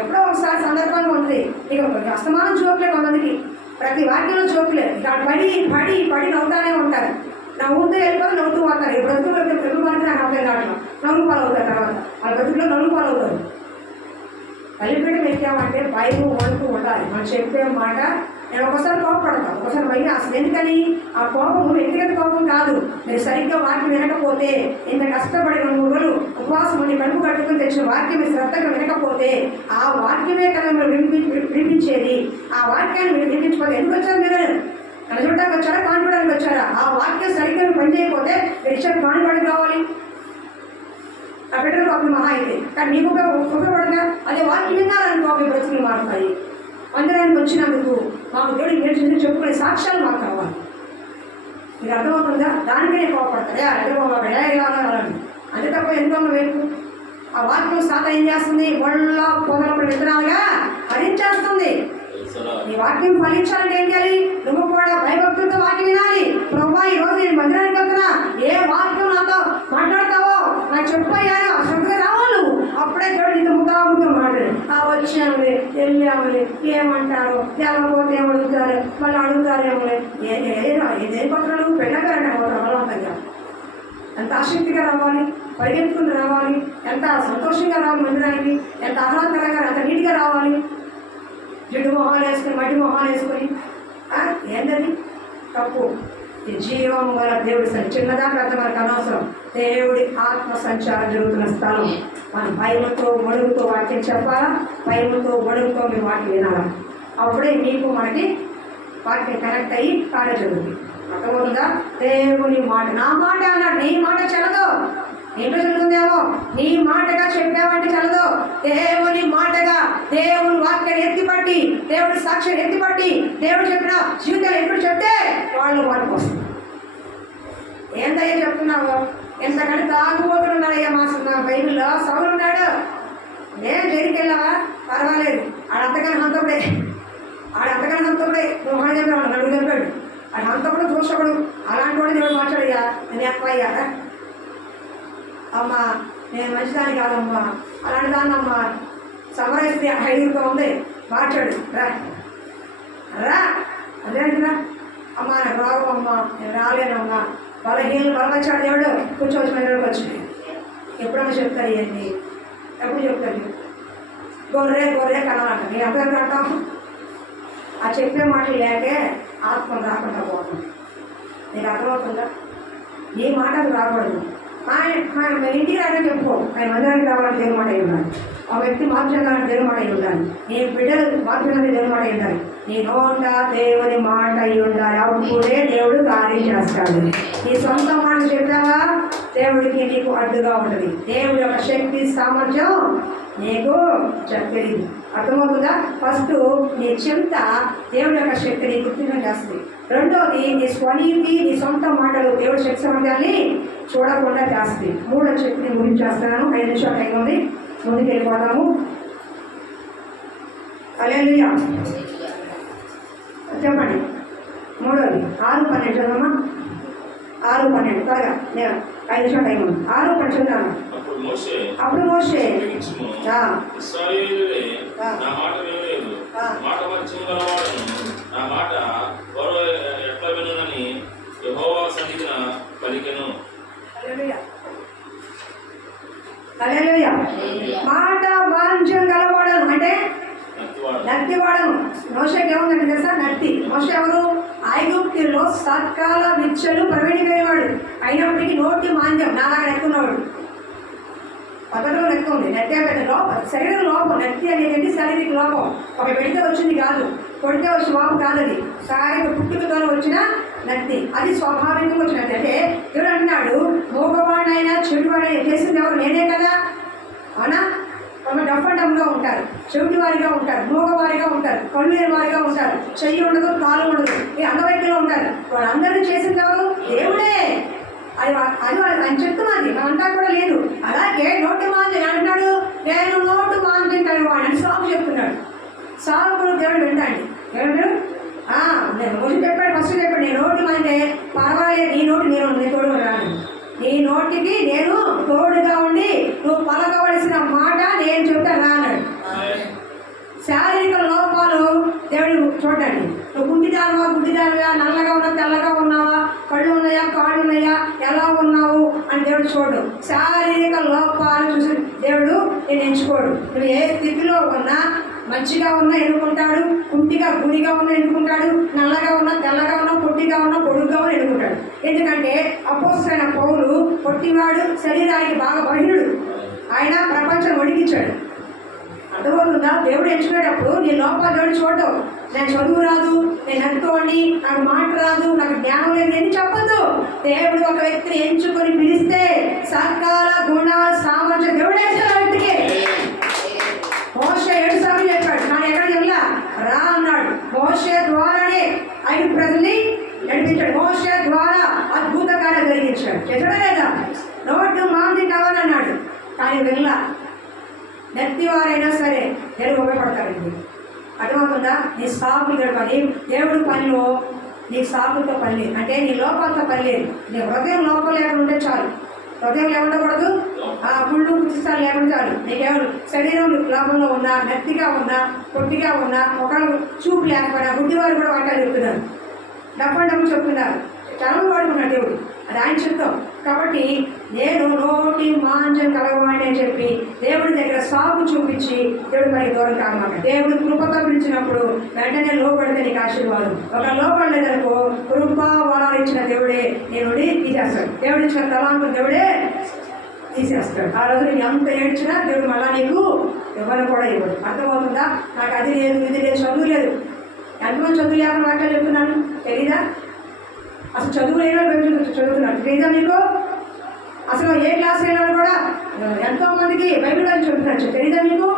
ఎప్పుడో ఒకసారి సందర్భంగా ఉంటుంది. ఇక అస్తమానం జోకులే కొంతమందికి, ప్రతి వాక్యంలో జోకులే. ఇక పడి పడి పడి నవ్వుతానే ఉంటారు. నవ్వుతూ వెళ్ళిపోతే నవ్వుతూ పోతారు. ఇప్పుడు ఎప్పుడు మనకి నాకు అర్థం కావట్లేదు. నవ్వు పాలు అవుతారు. తర్వాత వాళ్ళ బతుకులో నవ్వు పాలు అవుతారు. బలిపీఠం ఎక్కామంటే భయం వణుకు ఉండాలి. మనం చెప్పే మాట. నేను ఒకసారి కోపపడతాను, ఒకసారి భయం. అసలు ఎందుకని? ఆ కోపం వ్యక్తిగత కోపం కాదు. మీరు సరిగ్గా వాక్యం వినకపోతే, ఇంత కష్టపడి 2-3 రోజులు ఉపవాసం ఉండి కడుపు కట్టుకుని తెచ్చిన వాక్యం మీరు శ్రద్ధగా వినకపోతే, ఆ వాక్యమే కదా మీరు వినిపించేది. ఆ వాక్యాన్ని మీరు వినిపించకపోతే ఎందుకు వచ్చారు? మీరు నన్ను చూడడానికి వచ్చారా, కాన్ఫిడెంట్కి వచ్చారా? ఆ వాక్యం సరిగ్గా పని చేయకపోతే మీరు ఇచ్చిన కాన్ఫిడెంట్ కావాలి. ఆ బిడ్డలు పాపం మహా అయితే, కానీ నీకు ఉపయోగపడగా అదే వాక్యం విన్నారనుకో మీ బ్రతుకులు మారుతాయి. మందిరానికి వచ్చినందుకు మాకు దేవుడికి నేర్చుకుని చెప్పుకునే సాక్ష్యాలు మాకు కావాలి. మీకు అర్థమవుతుందా? దానికే నేను కోపడతాను. అర్థమవ్వాలి అంతే తప్ప ఎందుకు వైపు ఆ వాక్యం సాత ఏం చేస్తుంది? ఒళ్ళ పొగలపడి విత్తనాలుగా ఫలించేస్తుంది. ఈ వాక్యం ఫలించాలంటే ఏం చేయాలి? నువ్వు కూడా భయభక్తులతో వాక్యం వినాలి. ప్రభువా, ఈ రోజు నేను మందిరానికి వెళ్తున్నా, ఏ వాక్యం నాతో మాట్లాడతావో నాకు చెప్పయ్యాను అసలుగా రావాలి. నువ్వు అప్పుడే దేవుడు నీతో ముఖాముఖం మాట్లాడు. వచ్చాములే, వెళ్ళాములే, ఏమంటారు, లేకపోతే ఏమడుగుతారు, మళ్ళీ అడుగుతారేమోలే. ఏదేం పత్రాలు పెళ్ళగారంటే బలవంతంగా ఎంత ఆసక్తిగా రావాలి, పరిగెత్తుకుని రావాలి, ఎంత సంతోషంగా రావాలి మందిరానికి, ఎంత ఆహ్లాదకరంగా, ఎంత నీట్గా రావాలి. జిడ్డు మొహాలు వేసుకొని, మట్టి మొహాలు వేసుకొని ఏంటది? తప్పు. ఈ జీవం గల దేవుడి చిన్నదా పెద్ద మనకు అనవసరం. దేవుడి ఆత్మ సంచారం జరుగుతున్న స్థలం. మనం భయముతో మడుగుతో వాక్యం చెప్పాలా, భయముతో మడుగుతో మీరు వాక్యం వినాలా. అప్పుడే మీకు మనకి వాక్యం కనెక్ట్ అయ్యి కార్యం జరుగుతుంది. అర్థమవుతుందా? దేవుని మాట, నా మాట అన్నాడు. నీ మాట చల్లదు. ఏంటో చెబుతుందేమో, నీ మాటగా చెప్పామంటే చల్లదు. దేవుని మాటగా, దేవుని వాక్యాన్ని ఎత్తిపట్టి, దేవుడి సాక్ష్యాన్ని ఎత్తిపట్టి, దేవుడు చెప్పిన జీవితాలు ఎప్పుడు చెప్తే వాళ్ళు మార్పు వస్తుంది. ఏందయ్యా చెప్తున్నావు? ఎంతకంటే తాగుబోతున్నాడయ్యా మా బైబిల్లో. సౌలు ఉన్నాడు, నేను జైలుకి వెళ్ళావా? పర్వాలేదు, ఆడంతగానే హంతకుడే, ఆడంతగానే హంతకుడే. నువ్వు మాట చెప్పాడు, నడుగు చెప్పాడు. ఆడు హంతకుడు, దోషకుడు. అలాంటి వాడు దేవుడు మాట్లాడయ్యా. నేను ఎక్కువయ్యా అమ్మా, నేను మంచిదాన్ని కాదమ్మా, అలాంటి దాన్నమ్మా. సమరస్త్రీ 5 ఉంది, మార్చాడు. రా రా అదేంటిరా అమ్మా, నాకు రావు అమ్మా, నేను రాలేనమ్మా. బలవచ్చాడు దేవుడు. కూర్చోవచ్చు మందిరానికి వచ్చింది. ఎప్పుడన్నా చెప్తారు ఇవన్నీ, ఎప్పుడు చెప్తారు? గొర్రె గొర్రె కనాలంట. నేను ఎంతవరకు అంటాము? ఆ చెప్పే మాటలు లేకే ఆత్మ రాకుండా పోతుంది. నీకు అర్థమవుతుందా? నీ మాటకు రాకూడదు. ఆయన ఇంటికి రావడం చెప్పుకో, ఆయన మందిరానికి రావాలని దేవుని మాట అయి ఉండాలి. ఆ వ్యక్తి మార్చడానికి దేవుని మాట అయి ఉండాలి. నీ బిడ్డలు మార్చడానికి దేవుని మాట అయి ఉండాలి. నీ నోట దేవుని మాట అయి ఉండాలి. అప్పుడే దేవుడు కార్యం చేస్తాడు. నీ సొంత మాట చెప్పావా, దేవుడికి నీకు అడ్డుగా ఉంటుంది. దేవుడి యొక్క శక్తి సామర్థ్యం నీకు చెప్పేది. అర్థమవుతుందా? ఫస్ట్ నీ చింత దేవుడి యొక్క శక్తిని గుర్తించడం చేస్తుంది. రెండోది నీ స్వనీతి, నీ సొంత మాటలు దేవుడి శక్తి సామర్థ్యాన్ని చూడకుండా చేస్తుంది. మూడో శక్తిని గురించి చేస్తున్నాను. 5 నిమిషాలు టైం ఉంది, ముందుకు వెళ్ళిపోదాము. హల్లెలూయా చెప్పండి. మూడోది 6:12 చదవమ్మా. 6:12 త్వరగా, నేను 5 నిమిషాలు టైం ఉంది. 6:12 చదువుతాను. అప్పుడు మోషే హల్లెలూయా. మాట వాంఛం గలవాడను అంటే నత్తివాడను. మోషేకి ఏముందంటే తెలుసా? నత్తి. మోషే ఎవరు? ఐగుప్తులో సత్కాల విచ్చలు ప్రవీణిపోయేవాడు. అయినప్పటికీ నోటి మాంద్యం నాలాగా నెక్కున్నవాడు. పద్ధతిలో నెక్క ఉంది. నెత్తే పెద్ద లోపం, శరీర లోపం. నెత్తి అనేది శారీరక లోపం. ఒక పెడితే వచ్చింది కాదు, కొడితే వచ్చి లోపం కాదు. అది శారీరక పుట్టుకతో వచ్చిన నత్తి. అది స్వాభావికంగా వచ్చిన నత్తి. అంటే ఎవరు అంటున్నాడు, మూగవాడినైనా చెడువాడైనా చేసింది ఎవరు? నేనే కదా. అవునా? కొంత డబ్బగా ఉంటారు, చెవిటి వారిగా ఉంటారు, మూగవారిగా ఉంటారు, కళ్ళు వారిగా ఉంటారు, చెయ్యి ఉండదు, కాలు ఉండదు, ఈ అంగవైకల్యం ఉంటారు. వాళ్ళందరినీ చేసింది ఎవరు? దేవుడే. అది ఆయన చెప్తున్నది, అంతా కూడా లేదు. అలాగే నోటి మాంద్యం అంటున్నాడు, నేను నోటు మాంద్యం వాడిని సాగు చెప్తున్నాడు. సాగు దేవుడు వింటాండి. ఏమంటాడు? నేను రోజు చెప్పాడు, ఫస్ట్ చెప్పాడు, నేను నోటి మాంటే పర్వాలేదు, నీ నోటి నేను నీ తోడు రాను, నీ నోటికి నేను తోడుగా ఉండి నువ్వు పలకవలసిన మాట చూడు. శారీరక లోపాలు చూసి దేవుడు నేను ఎంచుకోడు. నువ్వు ఏ స్థితిలో ఉన్నా, మంచిగా ఉన్నా ఎన్నుకుంటాడు, కుంటిగా గుడిగా ఉన్నా ఎన్నుకుంటాడు, నల్లగా ఉన్నా తెల్లగా ఉన్నా పొట్టిగా ఉన్నా పొడుగ్గా ఉన్నా ఎన్నుకుంటాడు. ఎందుకంటే అపోస్తలుడైన పౌలు పొట్టివాడు, శరీరానికి బాగా బలహీనుడు, ఆయన ప్రపంచం వణికించాడు. అర్థమవుతుందా? దేవుడు ఎంచుకునేటప్పుడు నీ లోపాలు దేవుడు చూడటం. నేను చదువు రాదు, నేను అనుకోండి, నాకు మాట రాదు, నాకు జ్ఞానం లేదు అని చెప్పద్దు. దేవుడు ఒక వ్యక్తిని ఎంచుకొని పిలిస్తే సకాల గుణ సామర్థ్యం దేవుడు వేసాడు ఆ వ్యక్తికి. మోషే 7 సార్లు చెప్పాడు, కానీ ఎక్కడ చెప్పలా, రా అన్నాడు. మోషే ద్వారానే 5 ప్రజల్ని నడిపించాడు. మోషే ద్వారా అద్భుత కార్యాలు జరిగించాడు. చేసాడా లేదా? నోటు మాంది కావాలన్నాడు, కానీ వెళ్ళా. నెత్తివారైనా సరే దేవుడు ఉపయోగపడతారండి. అర్థమవుతుందా? నీ సాకులు గడపని దేవుడు పనిలో నీకు సాకులతో పని లేదు. అంటే నీ లోపాలతో పని లేదు. నీ హృదయం లోపం లేకుండా ఉంటే చాలు. హృదయం లేకుండకూడదు, ఆ గుళ్ళు పుస్తకాలు లేకుండా చాలు. నీకేమో శరీరం లోపంలో ఉన్నా, నెత్తిగా ఉన్నా, పొట్టిగా ఉన్నా, ఒకళ్ళు చూపు లేకపోయినా, గుడ్డివారు కూడా వాటాలు చెప్తున్నారు, డబ్బు చెప్తున్నారు, చలం వాడుకున్నాడు దేవుడు. అది ఆయన చెప్తాం. కాబట్టి నేను నోటి మాంజం కలగవాడిని అని చెప్పి దేవుడి దగ్గర సాగు చూపించి దేవుడి పైకి దూరం కామాట. దేవుడు కృపతో పిలిచినప్పుడు వెంటనే లోపడితే నీకు ఆశీర్వాదం. ఒక లోపడలేదనుకో కృపా వరాలు ఇచ్చిన దేవుడే నేను తీసేస్తాడు. దేవుడు ఇచ్చిన తలాంకు దేవుడే తీసేస్తాడు. ఆ రోజు నేను ఎంత ఏడ్చినా దేవుడు మళ్ళా నీకు ఎవరు కూడా ఇవ్వడు. అర్థమవుతుందా? నాకు అది లేదు, ఇది లేదు, చదువు లేదు. ఎంతమంది చదువు లేకుండా వాక్యాలు చెప్తున్నాను తెలీదా? అసలు చదువు లేని చదువుతున్నారు తెలీదా మీకు? అసలు ఏ క్లాస్ లేని కూడా ఎంతో మందికి బైబిల్ అని చెప్తున్నారు తెలీదా మీకు?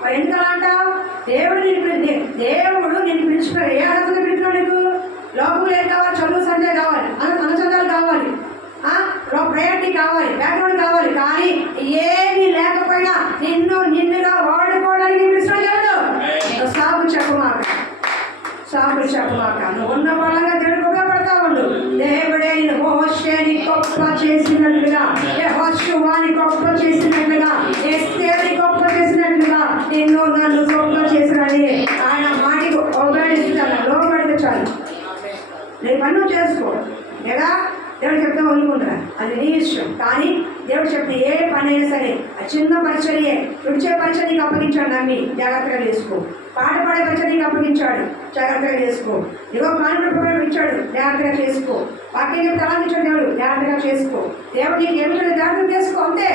మరి ఎందుకలా అంటావు? దేవుడు నేను పిలిచిపోయాడు. ఏ అర్హతలు పిలిచినాడు నీకు? లోపల ఏం కావాలి? చదువు సంజయ్ కావాలి, అనుచందాలు కావాలి, ప్రయారిటీ కావాలి, బ్యాక్గ్రౌండ్ కావాలి. కానీ ఏమీ లేకపోయినా నిన్నుగా వాడుకోవడానికి పిలిచినాడు దేవుడు. సాగు చెప్పమాక, సాగులు చెప్పమాక. నువ్వు ఉన్న బలంగా దేవుడికి ఉపయోగపడతా ఉండు. దేవుడే నేను మోషేని గొప్ప చేసినట్లుగా, యెహోషువని గొప్ప చేసినట్లుగా, ఎస్తేరుని గొప్ప చేసినట్లుగా నిన్ను నన్ను గొప్ప చేసినని ఆయన మాటికి ఉపయోగిస్తాను. లోపడితే చాలు. నేను పన్ను చేసుకో లేదా దేవుడు చెప్తే వదులుకుంటున్నా, అది నీ ఇష్టం. కానీ దేవుడు చెప్పిన ఏ పని అయినా సరే ఆ చిన్న పరిచర్యే, తుడిచే పరిచయం నీకు అప్పగించాడు, నమ్మి జాగ్రత్తగా చేసుకో. పాట పాడే పరిచయం నీకు అప్పగించాడు, జాగ్రత్తగా చేసుకో. ఇగో కానుక ఇచ్చాడు, జాగ్రత్తగా చేసుకో. వాక్యం చెప్తే అలా ఇచ్చాడు దేవుడు, జాగ్రత్తగా చేసుకో. దేవుడు నీకు ఏమి జాగ్రత్తగా చేసుకో. అంతే.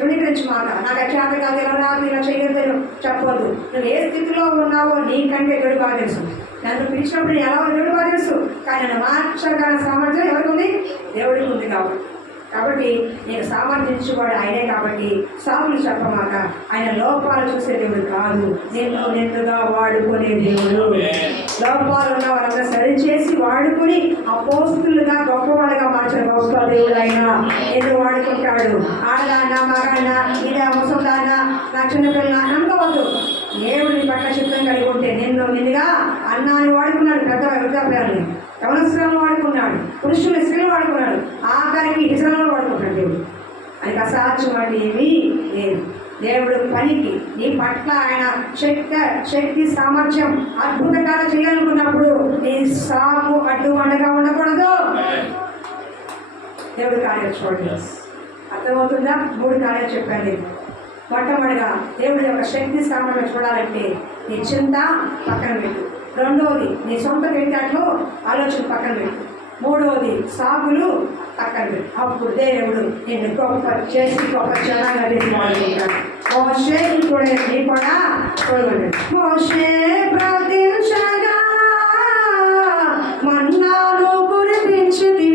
గురించి మాట నాకు చేత కాదు, ఇలా రాదు, ఇలా చేయలేదు చెప్పవద్దు. నువ్వు ఏ స్థితిలో ఉన్నావో నీకంటే దేవుడు బాగా తెలుసు. నన్ను పిలిచినప్పుడు నేను ఎలా దేవుడు బాగా తెలుసు. కానీ నన్ను మార్చగల సామర్థ్యం ఎవరికి ఉంది? దేవుడికి ఉంది. కాబట్టి నేను సామర్థ్యించువాడు ఆయనే. కాబట్టి సాగులు చెప్పమాక. ఆయన లోపాలు చూసే దేవుడు కాదు, నిన్నుగా వాడుకునే దేవుడు. లోపాలు ఉన్న వాళ్ళంతా సరిచేసి వాడుకుని అపోస్తులుగా గొప్పవాళ్ళగా మార్చిన గొప్ప దేవుడు ఆయన. ఎందుకు వాడుకుంటాడు? ఆడదాన్నా, మగాన్నా, ఇదే ముసలిదాన్నా, నా చిన్నపిల్ల అనుకోవద్దు. దేవుడిని పట్ల చిత్తం కలిగి ఉంటే నిన్నుగా అన్నాన్ని వాడుకున్నాడు, పెద్ద వృద్ధాప్యాన్ని యవనస్త్రాలను వాడుకున్నాడు, పురుషులు స్త్రీలు వాడుకున్నాడు, ఆఖరికి ఇతరులను వాడుకున్నాడు. దేవుడు ఆయనకు అసాధ్యం అంటే ఏమీ లేదు. దేవుడు పనికి నీ పట్ల ఆయన శక్తి సామర్థ్యం అద్భుతంగా చేయాలనుకున్నప్పుడు నీ సాగు అడ్డు అండగా ఉండకూడదు. దేవుడు కార్యాలు చూడండి. అర్థమవుతుందా? 3 కార్యాలు చెప్పండి. మొట్టమొదటిగా దేవుడి యొక్క శక్తి సామర్థ్యం చూడాలంటే నీ చింత పక్కన పెట్టు. రెండవది నీ సొంత వ్యక్తిలో ఆలోచన పక్కన పెట్టు. మూడవది సాగులు పక్కన పెట్టు. అప్పుడు దేవుడు నిన్ను గొప్ప చేసి గొప్ప జనాలు వాడుకుంటాడు. మోషే కూడా నీ కూడా చూడండి. మోషే